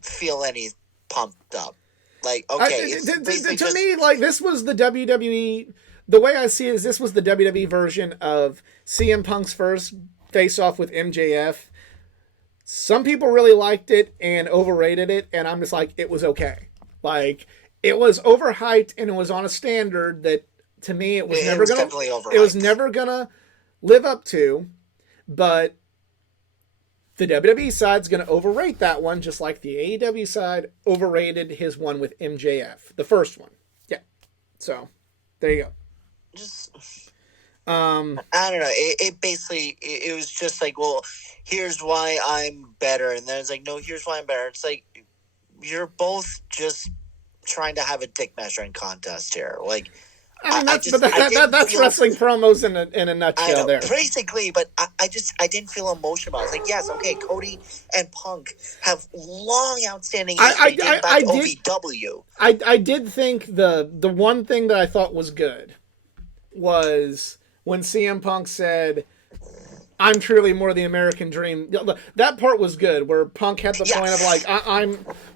feel any pumped up. Like, okay, to me, like, this was the WWE. The way I see it is this was the WWE version of CM Punk's first face-off with MJF. Some people really liked it and overrated it, and I'm just like, it was okay. Like, it was overhyped and it was on a standard that, to me, it was never gonna live up to. But the WWE side's going to overrate that one, just like the AEW side overrated his one with MJF, the first one. Yeah. So, there you go. I don't know. It basically, it was just like, well, here's why I'm better. And then it's like, no, here's why I'm better. It's like, you're both just trying to have a dick measuring contest here. Like, I mean, that's wrestling promos in a nutshell there. Basically, but I didn't feel emotional. I was like, yes, okay, Cody and Punk have long outstanding history dating back to OVW. I did think the one thing that I thought was good was when CM Punk said, I'm truly more the American dream. That part was good, where Punk had the point of like,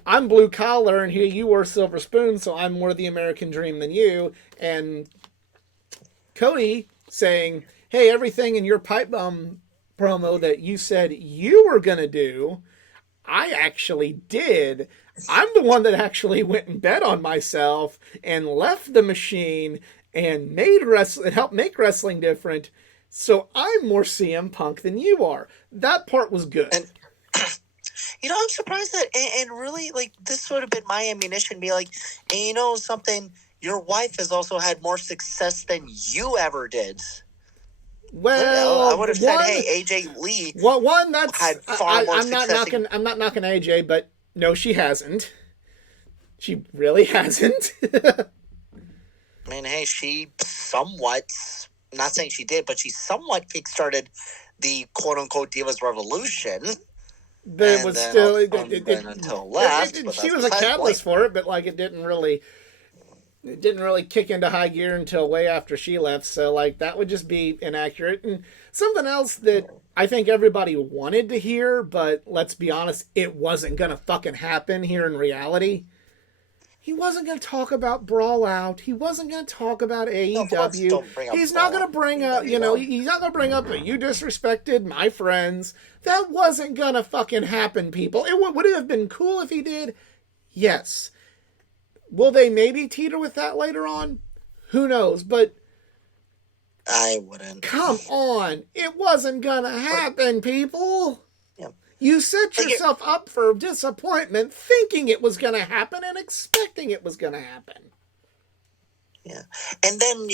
I'm blue collar, and here you were silver spoon, so I'm more the American dream than you. And Cody saying, hey, everything in your pipe bomb promo that you said you were gonna do, I actually did. I'm the one that actually went and bet on myself and left the machine and helped make wrestling different. So I'm more CM Punk than you are. That part was good. And, I'm surprised that, and really, like, this would have been my ammunition, be like, and you know something, your wife has also had more success than you ever did. Well, I would have said, hey, AJ Lee had far more success. I'm not knocking AJ, but no, she hasn't. She really hasn't. I mean, hey, she somewhat... I'm not saying she did, but she somewhat kickstarted the quote-unquote Divas Revolution. But it was still... until last. She was a catalyst for it, but like it didn't really kick into high gear until way after she left. So like that would just be inaccurate. And something else that I think everybody wanted to hear, but let's be honest, it wasn't going to fucking happen here in reality. He wasn't going to talk about Brawl Out. He wasn't going to talk about AEW. He's not going to bring up, he's not going to bring up that you disrespected my friends. That wasn't going to fucking happen, people. Would it have been cool if he did? Yes. Will they maybe teeter with that later on? Who knows? But I wouldn't. Come on. It wasn't going to happen, people. You set yourself up for disappointment thinking it was going to happen and expecting it was going to happen. Yeah. And then,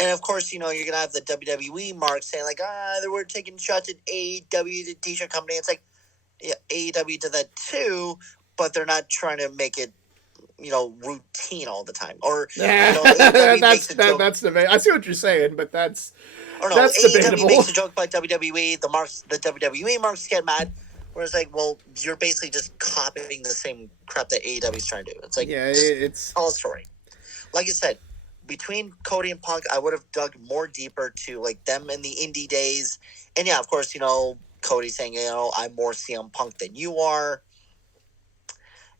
and of course, you're going to have the WWE mark saying like, we're taking shots at AEW, the t-shirt company. It's like, yeah, AEW did that too, but they're not trying to make it, routine all the time. Or, that's debatable. I see what you're saying, but that's AEW makes a joke about WWE, the WWE marks get mad. Whereas, like, well, you're basically just copying the same crap that AEW is trying to do. It's like, it's all a story. Like I said, between Cody and Punk, I would have dug more deeper to like them in the indie days. And yeah, of course, Cody saying, I'm more CM Punk than you are.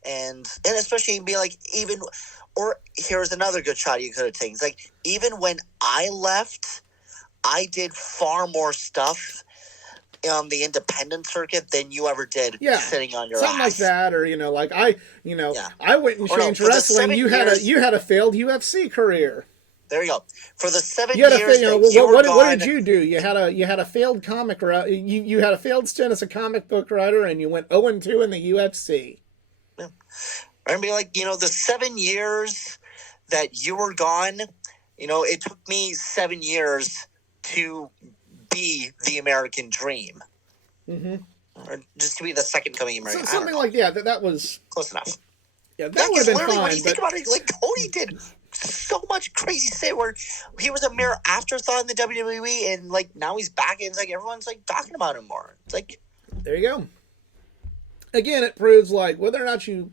And especially be like, even, or here's another good shot you could have taken. It's like, even when I left, I did far more stuff on the independent circuit than you ever did sitting on your something ass. like that, or like I went and changed wrestling. You had a failed UFC career. There you go. For the 7 years what did you do? You had a failed comic you had a failed stint as a comic book writer, and you went 0-2 in the UFC. Yeah. And be like, the 7 years that you were gone, it took me 7 years to be the American dream. Mm-hmm. Or just to be the second coming American. So, something like that was close enough. Yeah, that would have been fine. When you think about it, like Cody did so much crazy shit where he was a mere afterthought in the WWE, and like now he's back, and it's like everyone's like talking about him more. It's like, there you go. Again, it proves like whether or not you,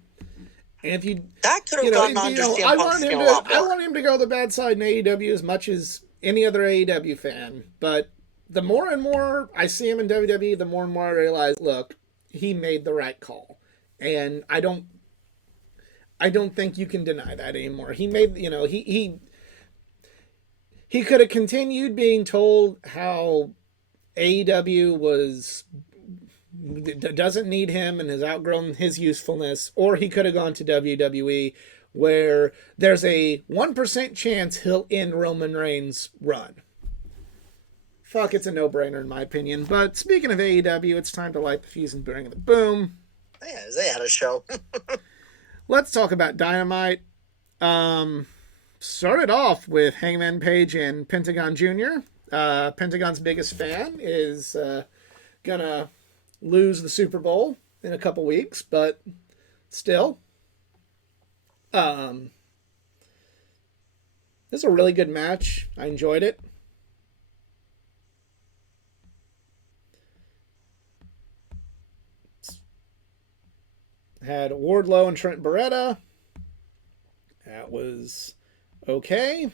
and if you that could have gotten under CM Punk's skin a lot more. I want him to go the bad side in AEW as much as any other AEW fan, but the more and more I see him in WWE, the more and more I realize, look, he made the right call, and I don't think you can deny that anymore. He made, he could have continued being told how AEW doesn't need him and has outgrown his usefulness, or he could have gone to WWE, where there's a 1% chance he'll end Roman Reigns' run. Fuck, it's a no-brainer in my opinion. But speaking of AEW, it's time to light the fuse and bring the boom. Yeah, they had a show. Let's talk about Dynamite. Started off with Hangman Page and Pentagon Jr. Pentagon's biggest fan is gonna lose the Super Bowl in a couple weeks, but still. This is a really good match. I enjoyed it. Had Wardlow and Trent Beretta. That was okay.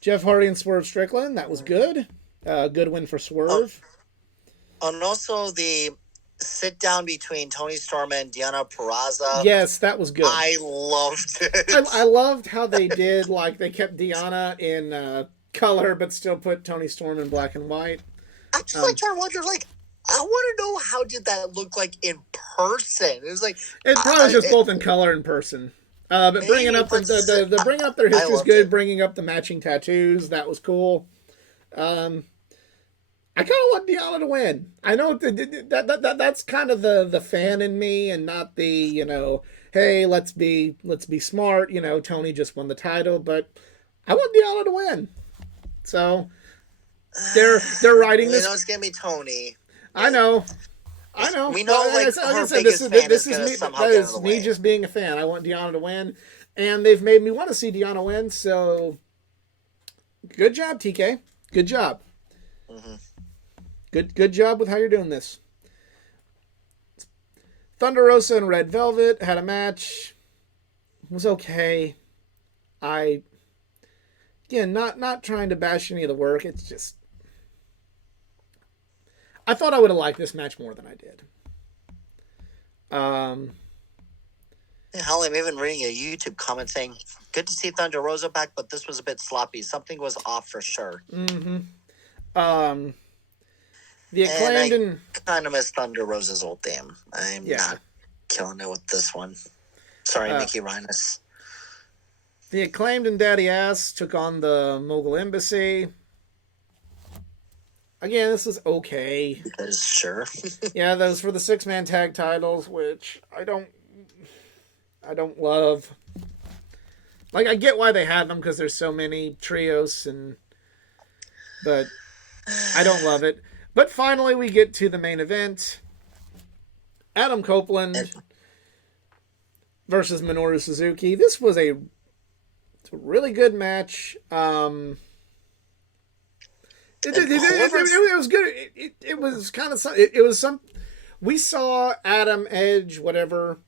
Jeff Hardy and Swerve Strickland. That was good. Good win for Swerve. And also the sit down between Tony Storm and Deonna Purrazzo. Yes, that was good. I loved it. I loved how they did, like, they kept Deonna in color, but still put Tony Storm in black and white. I just like trying to wonder, like, I want to know how did that look like in person. It was like it probably was just both in color and person. But bringing up the bringing up their history is good. Bringing up the matching tattoos, that was cool. I kind of want Deonna to win. I know that's kind of the fan in me, and not the hey, let's be smart. Tony just won the title, but I want Deonna to win. So they're writing this. It's gonna be Tony. I know. We know, like I her said, biggest fan is going to somehow get in the way. That is me just being a fan. I want Deonna to win, and they've made me want to see Deonna win. So, good job, TK. Good job. Mm-hmm. Good job with how you're doing this. Thunder Rosa and Red Velvet had a match. It was okay. Again, not trying to bash any of the work. It's just, I thought I would have liked this match more than I did. Hell, I'm even reading a YouTube comment saying, good to see Thunder Rosa back, but this was a bit sloppy. Something was off for sure. Mm-hmm. The Acclaimed and I kind of miss Thunder Rosa's old theme. I'm not killing it with this one. Sorry, Nikki Rhinus. The Acclaimed and Daddy Ass took on the Mogul Embassy. Again, this is okay. Because sure. Yeah, those for the 6-man tag titles, which I don't love. Like, I get why they have them because there's so many trios, but I don't love it. But finally, we get to the main event: Adam Copeland versus Minoru Suzuki. This was a really good match. It was good. It was kind of it was some. We saw Adam Edge, whatever,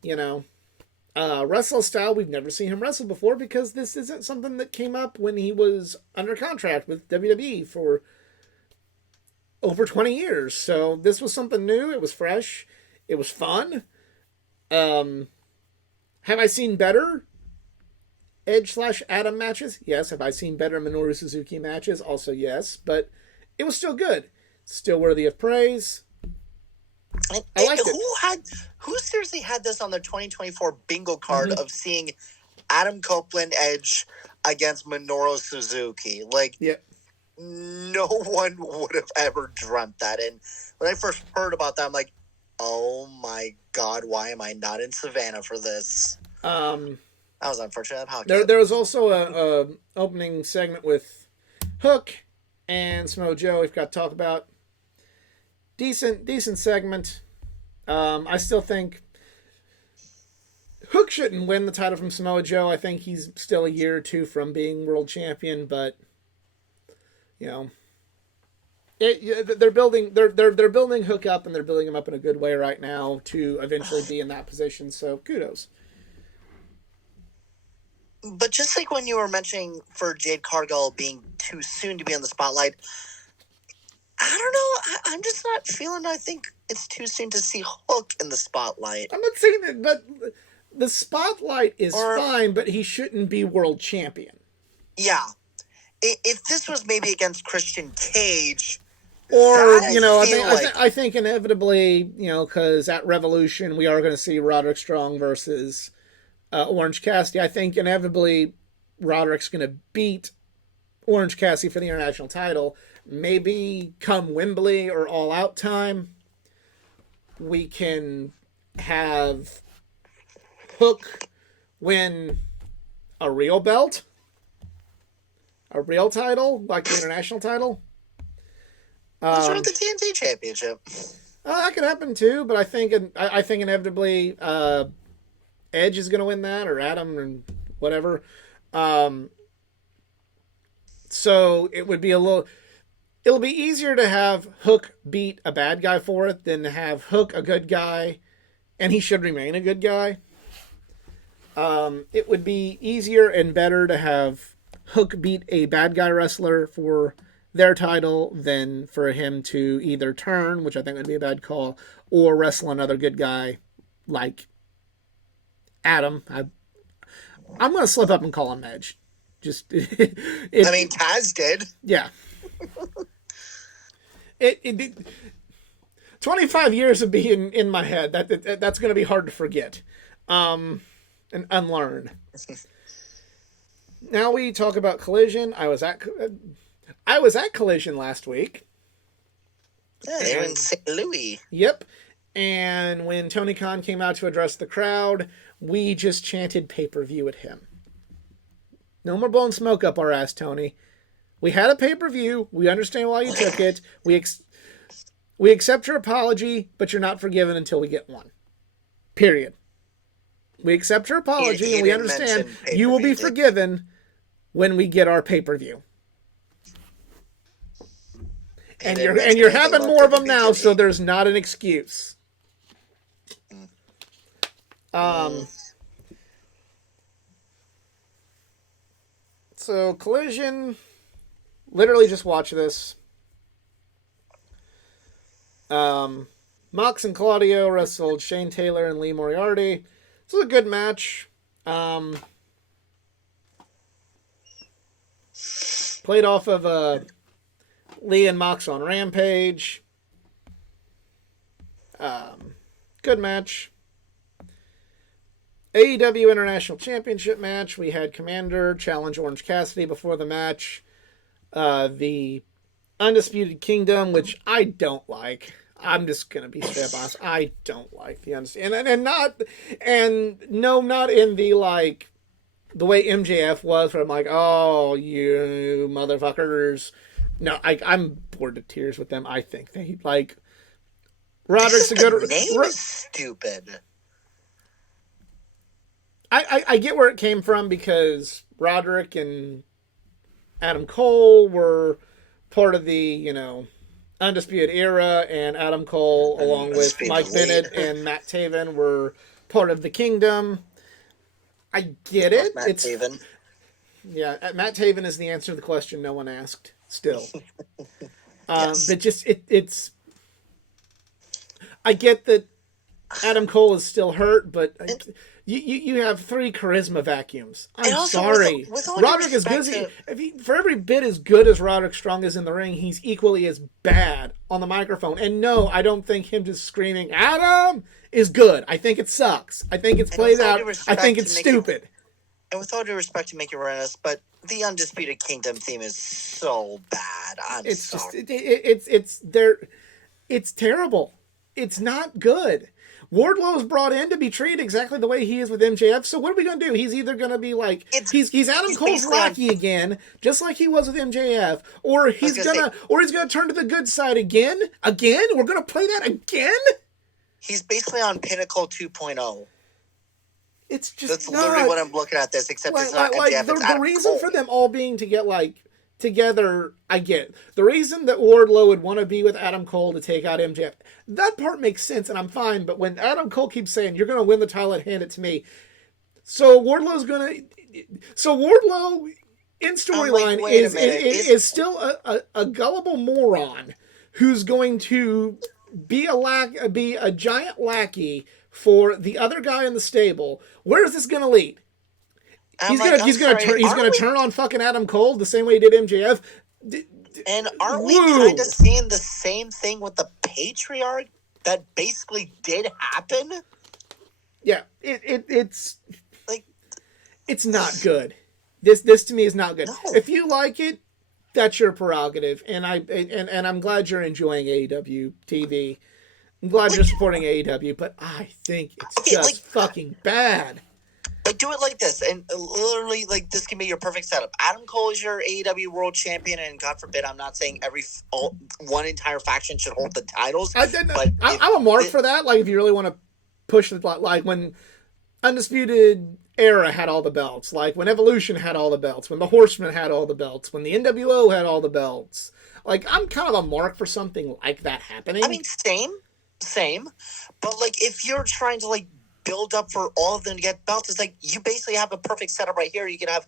Wrestle style, we've never seen him wrestle before because this isn't something that came up when he was under contract with WWE for over 20 years. So this was something new. It was fresh. It was fun. Um, have I seen better Edge/Adam matches? Yes. Have I seen better Minoru Suzuki matches? Also, yes. But it was still good. Still worthy of praise. I liked it. Who seriously had this on their 2024 bingo card of seeing Adam Copeland Edge against Minoru Suzuki? Like, Yeah. no one would have ever dreamt that. And when I first heard about that, I'm like, oh my God, why am I not in Savannah for this? That was unfortunate. There was also a opening segment with Hook and Samoa Joe we've got to talk about. Decent segment. I still think Hook shouldn't win the title from Samoa Joe. I think he's still a year or two from being world champion, but you know, they're building Hook up, and they're building him up in a good way right now to eventually be in that position. So kudos. But just like when you were mentioning for Jade Cargill being too soon to be on the spotlight, I don't know. I'm just not feeling. I think it's too soon to see Hook in the spotlight. I'm not saying that, but the spotlight is fine, but he shouldn't be world champion. Yeah. If this was maybe against Christian Cage, or I think inevitably, because at Revolution we are going to see Roderick Strong versus Orange Cassidy. I think inevitably Roderick's going to beat Orange Cassidy for the international title. Maybe come Wembley or All Out time, we can have Hook win a real belt. A real title, like the international title. Sort of the TNT Championship. That could happen too, but I think inevitably Edge is going to win that, or Adam, or whatever. So it would be it'll be easier to have Hook beat a bad guy for it than to have Hook a good guy, and he should remain a good guy. It would be easier and better to have Hook beat a bad guy wrestler for their title than for him to either turn, which I think would be a bad call, or wrestle another good guy like Adam. I'm going to slip up and call him Edge. Just, Taz did. Yeah. 25 years of being in my head. That's going to be hard to forget, and unlearn. Now we talk about Collision. I was at Collision last week. Yeah, they were in St. Louis. Yep. And when Tony Khan came out to address the crowd, we just chanted pay-per-view at him. No more blowing smoke up our ass, Tony. We had a pay-per-view. We understand why you took it. We accept your apology, but you're not forgiven until we get one. Period. We accept your apology, and we understand you will be forgiven when we get our pay-per-view. And you're having more of them now, so there's not an excuse. So Collision, literally just watch this. Mox and Claudio wrestled Shane Taylor and Lee Moriarty. This was a good match. Played off of Lee and Mox on Rampage. Good match. AEW International Championship match. We had Commander challenge Orange Cassidy before the match. The Undisputed Kingdom, which I don't like. I'm just gonna be straight up honest. I don't like the Undisputed, not in the like the way MJF was, where I'm like, oh, you motherfuckers. No, I'm bored to tears with them. I think they like Roderick's a good name is stupid. I get where it came from because Roderick and Adam Cole were part of the, Undisputed Era, and Adam Cole, along with Mike Bennett and Matt Taven, were part of the Kingdom. I get it. Matt It's Taven. yeah. Matt Taven is the answer to the question no one asked. Still, Yes. but just it's. I get that Adam Cole is still hurt, but And, you have three charisma vacuums. and I'm also, sorry. with all due Roderick is respect good. to, For every bit as good as Roderick Strong is in the ring, he's equally as bad on the microphone. And no, I don't think him just screaming "Adam" is good. I think it sucks. I think it's and played with all out. due I respect think to it's Mickey, stupid. and with all due respect to Mickey Moranis, but the Undisputed Kingdom theme is so bad. I'm It's just sorry. it's there. It's terrible. It's not good. Wardlow's brought in to be treated exactly the way he is with MJF. So what are we gonna do? He's either gonna be like It's he's Adam he's Cole's basically on. lackey again, just like he was with MJF, or I was gonna say he's gonna turn to the good side again. Again, we're gonna play that again. he's basically on Pinnacle 2.0. It's just That's literally not what I'm looking at this, except it's not MJF, it's the Adam reason Cole. for them all being to get together. I get the reason that Wardlow would want to be with Adam Cole to take out MJF. That part makes sense, and I'm fine. But when Adam Cole keeps saying you're going to win the title and hand it to me, so Wardlow in storyline wait a minute, is still a gullible moron who's going to be a giant lackey for the other guy in the stable. Where is this going to lead? He's gonna turn on fucking Adam Cole the same way he did MJF. And aren't we Woo. kind of seeing the same thing with the Patriarch that basically did happen? Yeah, it's Like, it's not good. This to me is not good. No. If you like it, that's your prerogative, and I'm glad you're enjoying AEW TV. I'm glad you're supporting AEW, but I think it's just fucking bad. Like, do it like this, and literally, like, this can be your perfect setup. Adam Cole is your AEW World Champion, and God forbid, I'm not saying one entire faction should hold the titles. I'm a mark for that. Like, if you really want to push it, like when Undisputed Era had all the belts, like when Evolution had all the belts, when the Horsemen had all the belts, when the NWO had all the belts. Like, I'm kind of a mark for something like that happening. I mean, same. But, like, if you're trying to, like, build up for all of them to get belts, it's like you basically have a perfect setup right here. You can have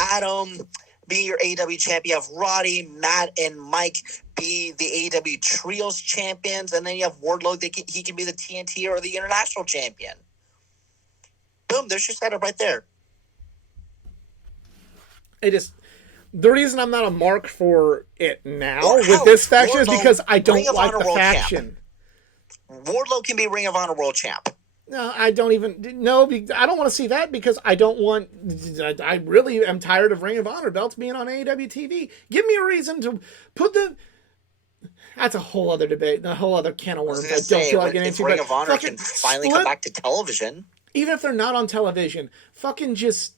Adam be your AEW champion, you have Roddy, Matt, and Mike be the AEW Trios champions, and then you have Wardlow, he can be the TNT or the International champion. Boom, there's your setup right there. The reason I'm not a mark for it now with this faction is because I don't like the faction. Wardlow can be Ring of Honor World Champ. No, I don't want to see that because I really am tired of Ring of Honor belts being on AEW TV. Give me a reason to put that's a whole other debate, a whole other can of worms I don't feel like getting into. Ring of Honor can finally come back to television. Even if they're not on television, fucking just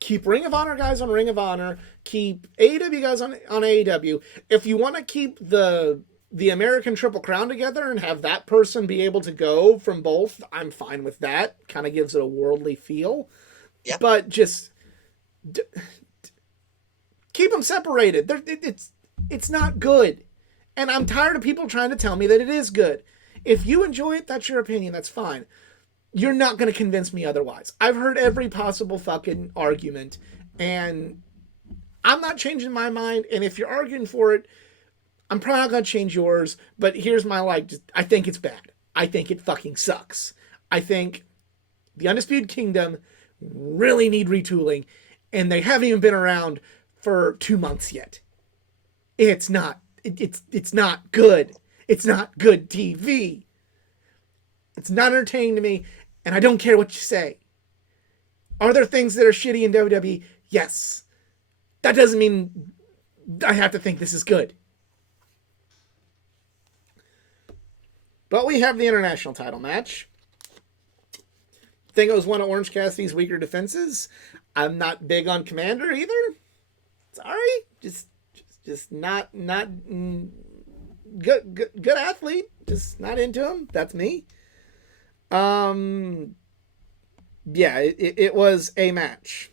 keep Ring of Honor guys on Ring of Honor, keep AEW guys on AEW. If you want to keep the American Triple Crown together and have that person be able to go from both, I'm fine with that. Kind of gives it a worldly feel. Yep. But just keep them separated. It's not good. And I'm tired of people trying to tell me that it is good. If you enjoy it, that's your opinion. That's fine. You're not going to convince me otherwise. I've heard every possible fucking argument, and I'm not changing my mind. And if you're arguing for it, I'm probably not going to change yours, but here's my I think it's bad. I think it fucking sucks. I think the Undisputed Kingdom really need retooling, and they haven't even been around for 2 months yet. It's not good. It's not good TV. It's not entertaining to me, and I don't care what you say. Are there things that are shitty in WWE? Yes. That doesn't mean I have to think this is good. But we have the international title match. I think it was one of Orange Cassidy's weaker defenses. I'm not big on Commander either. Sorry, just not good athlete. Just not into him. That's me. Yeah, it was a match.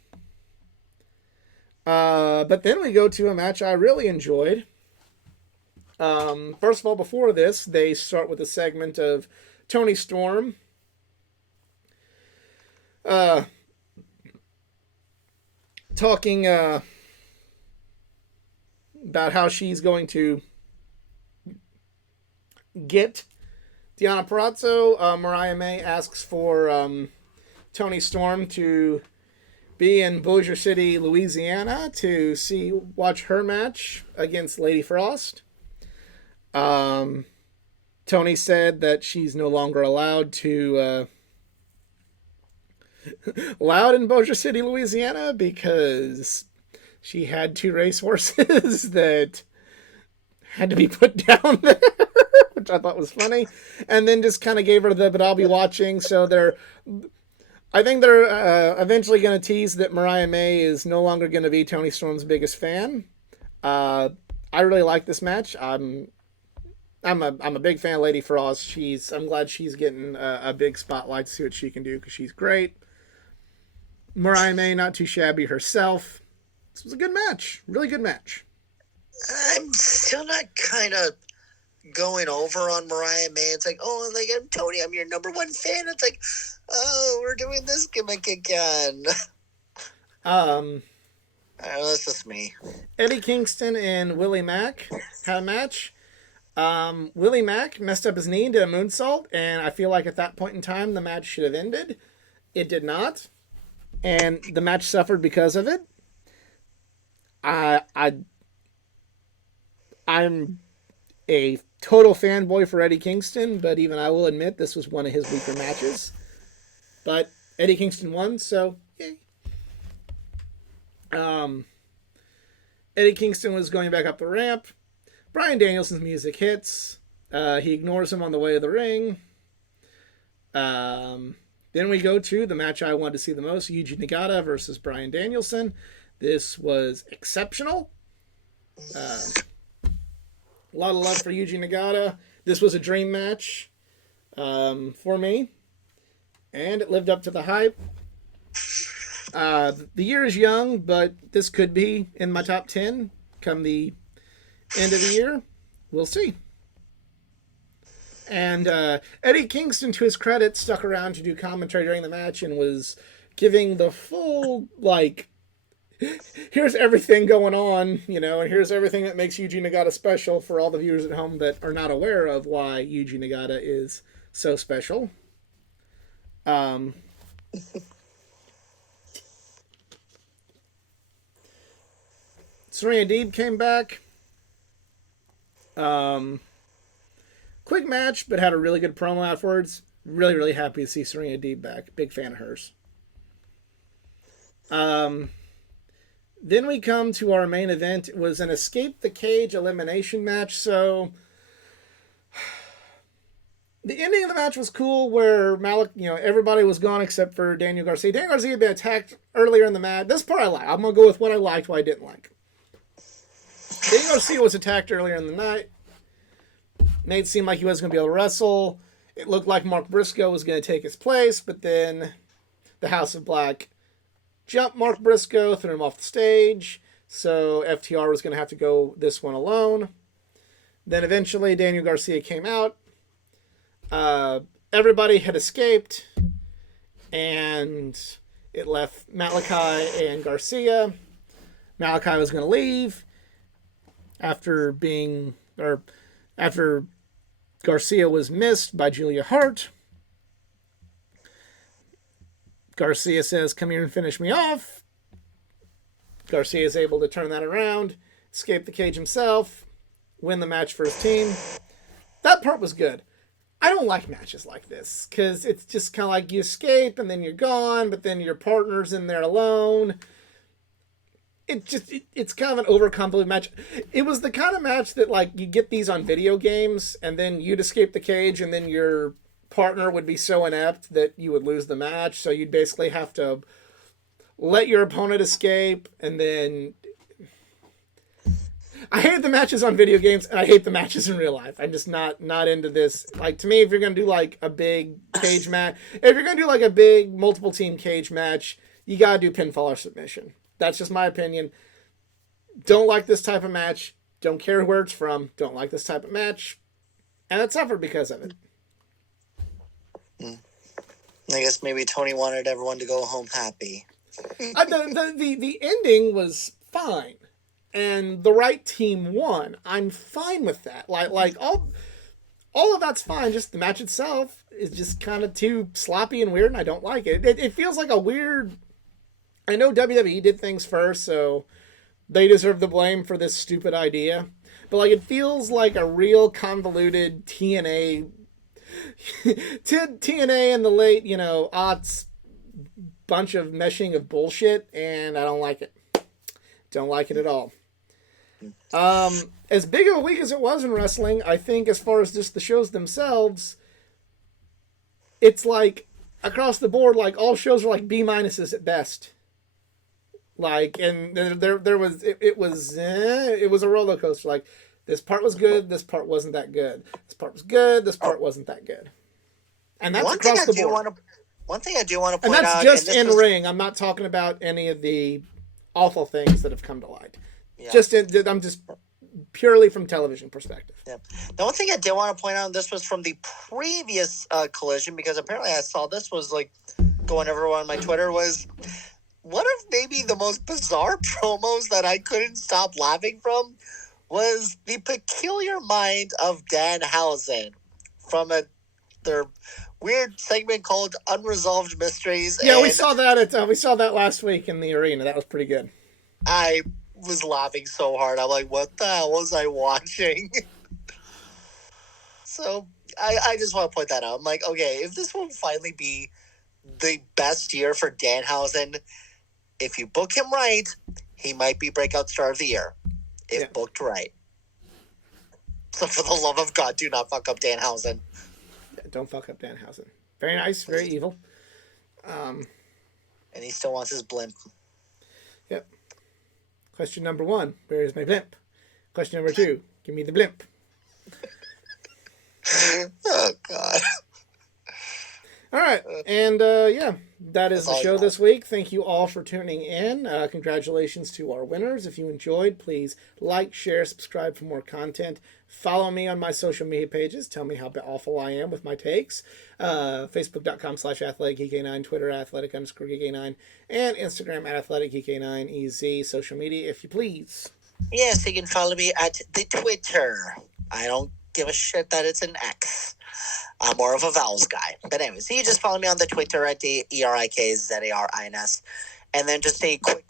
But then we go to a match I really enjoyed. First of all, before this, they start with a segment of Tony Storm talking about how she's going to get Deonna Purrazzo. Mariah May asks for Toni Storm to be in Bossier City, Louisiana to watch her match against Lady Frost. Toni said that she's no longer allowed in Bossier City, Louisiana, because she had 2 racehorses that had to be put down there, which I thought was funny, and then just kind of gave her but I'll be watching. So I think they're eventually going to tease that Mariah May is no longer going to be Toni Storm's biggest fan. I really like this match. I'm a big fan of Lady Frost. I'm glad she's getting a big spotlight to see what she can do because she's great. Mariah May, not too shabby herself. This was a good match. Really good match. I'm still not kind of going over on Mariah May. It's like, oh, like, I'm Toni, I'm your number 1 fan. It's like, oh, we're doing this gimmick again. That's just me. Eddie Kingston and Willie Mack had a match. Willie Mack messed up his knee and did a moonsault, and I feel like at that point in time the match should have ended. It did not, and the match suffered because of it. I'm a total fanboy for Eddie Kingston, but even I will admit this was one of his weaker matches. But Eddie Kingston won, so yay. Eddie Kingston was going back up the ramp. Bryan Danielson's music hits. He ignores him on the way to the ring. Then we go to the match I wanted to see the most, Yuji Nagata versus Bryan Danielson. This was exceptional. A lot of love for Yuji Nagata. This was a dream match for me, and it lived up to the hype. The year is young, but this could be in my top 10 come the end of the year. We'll see. And Eddie Kingston, to his credit, stuck around to do commentary during the match and was giving the full, here's everything going on, and here's everything that makes Yuji Nagata special for all the viewers at home that are not aware of why Yuji Nagata is so special. Serena Deeb came back. Quick match, but had a really good promo afterwards. Really, really happy to see Serena Deeb back. Big fan of hers. Then we come to our main event. It was an Escape the Cage elimination match. So the ending of the match was cool, where everybody was gone except for Daniel Garcia. Daniel Garcia had been attacked earlier in the match. This part I like. I'm gonna go with what I liked, what I didn't like. Daniel Garcia was attacked earlier in the night. Made it seem like he wasn't going to be able to wrestle. It looked like Mark Briscoe was going to take his place, but then the House of Black jumped Mark Briscoe, threw him off the stage, so FTR was going to have to go this one alone. Then eventually Daniel Garcia came out. Everybody had escaped, and it left Malachi and Garcia. Malachi was going to leave after Garcia was missed by Julia Hart. Garcia says, "Come here and finish me off." Garcia is able to turn that around, escape the cage himself, win the match for his team. That part was good. I don't like matches like this because it's just kind of like you escape and then you're gone, but then your partner's in there alone. It's kind of an overcomplicated match. It was the kind of match that, you get these on video games, and then you'd escape the cage, and then your partner would be so inept that you would lose the match. So you'd basically have to let your opponent escape, and then... I hate the matches on video games, and I hate the matches in real life. I'm just not into this. To me, if you're going to do, a big cage match... If you're going to do, a big multiple-team cage match, you got to do pinfall or submission. That's just my opinion. Don't like this type of match. Don't care where it's from. Don't like this type of match. And it suffered because of it. I guess maybe Tony wanted everyone to go home happy. The ending was fine, and the right team won. I'm fine with that. Like all of that's fine. Just the match itself is just kind of too sloppy and weird, and I don't like it. It feels like a weird. I know WWE did things first, so they deserve the blame for this stupid idea. But like, it feels like a real convoluted TNA, TNA in the late aughts bunch of meshing of bullshit, and I don't like it. Don't like it at all. As big of a week as it was in wrestling, I think as far as just the shows themselves, it's like across the board, like all shows are like B minuses at best. Like, and there was it was a roller coaster. Like, this part was good, this part wasn't that good. This part was good, this part wasn't that good. And that's across the board. One thing I do want to point out, and that's just in ring. I'm not talking about any of the awful things that have come to light. Yeah. I'm just purely from television perspective. Yeah. The one thing I did want to point out, this was from the previous collision, because apparently I saw this was like going everywhere on my Twitter, was one of maybe the most bizarre promos that I couldn't stop laughing from was the peculiar mind of Danhausen from their weird segment called Unresolved Mysteries. Yeah, we saw that last week in the arena. That was pretty good. I was laughing so hard. I'm like, what the hell was I watching? So I just want to point that out. I'm like, okay, if this will finally be the best year for Danhausen, if you book him right, he might be breakout star of the year. If booked right. So for the love of God, do not fuck up Danhausen. Don't fuck up Danhausen. Very nice, very evil. And he still wants his blimp. Yep. Question number 1, where is my blimp? Question number 2, give me the blimp. Oh, God. All right, and that is the show this week. Thank you all for tuning in. Congratulations to our winners. If you enjoyed, please like, share, subscribe for more content. Follow me on my social media pages. Tell me how awful I am with my takes. Facebook.com/AthleticGeek89, Twitter @Athletic_Geek89, and Instagram @AthleticGeek89EZ. Social media, if you please. Yes, you can follow me at the Twitter. I don't give a shit that it's an X. I'm more of a vowels guy. But anyways, so you just follow me on the Twitter at the ERIKZARINS. And then just a quick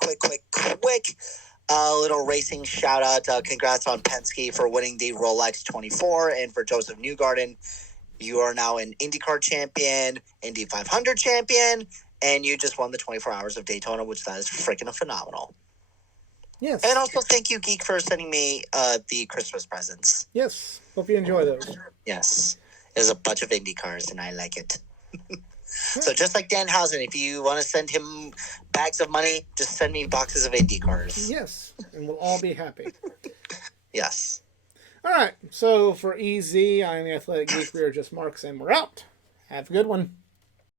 little racing shout out. Congrats on Penske for winning the Rolex 24, and for Joseph Newgarden, you are now an IndyCar champion, Indy 500 champion, and you just won the 24 Hours of Daytona, which that is freaking phenomenal. Yes. And also thank you, Geek, for sending me the Christmas presents. Yes. Hope you enjoy those. Yes. There's a bunch of Indy cars, and I like it. So just like Danhausen, if you want to send him bags of money, just send me boxes of Indy cars. Yes, and we'll all be happy. Yes. All right, so for EZ, I'm the Athletic Geek. We are just Marks, and we're out. Have a good one.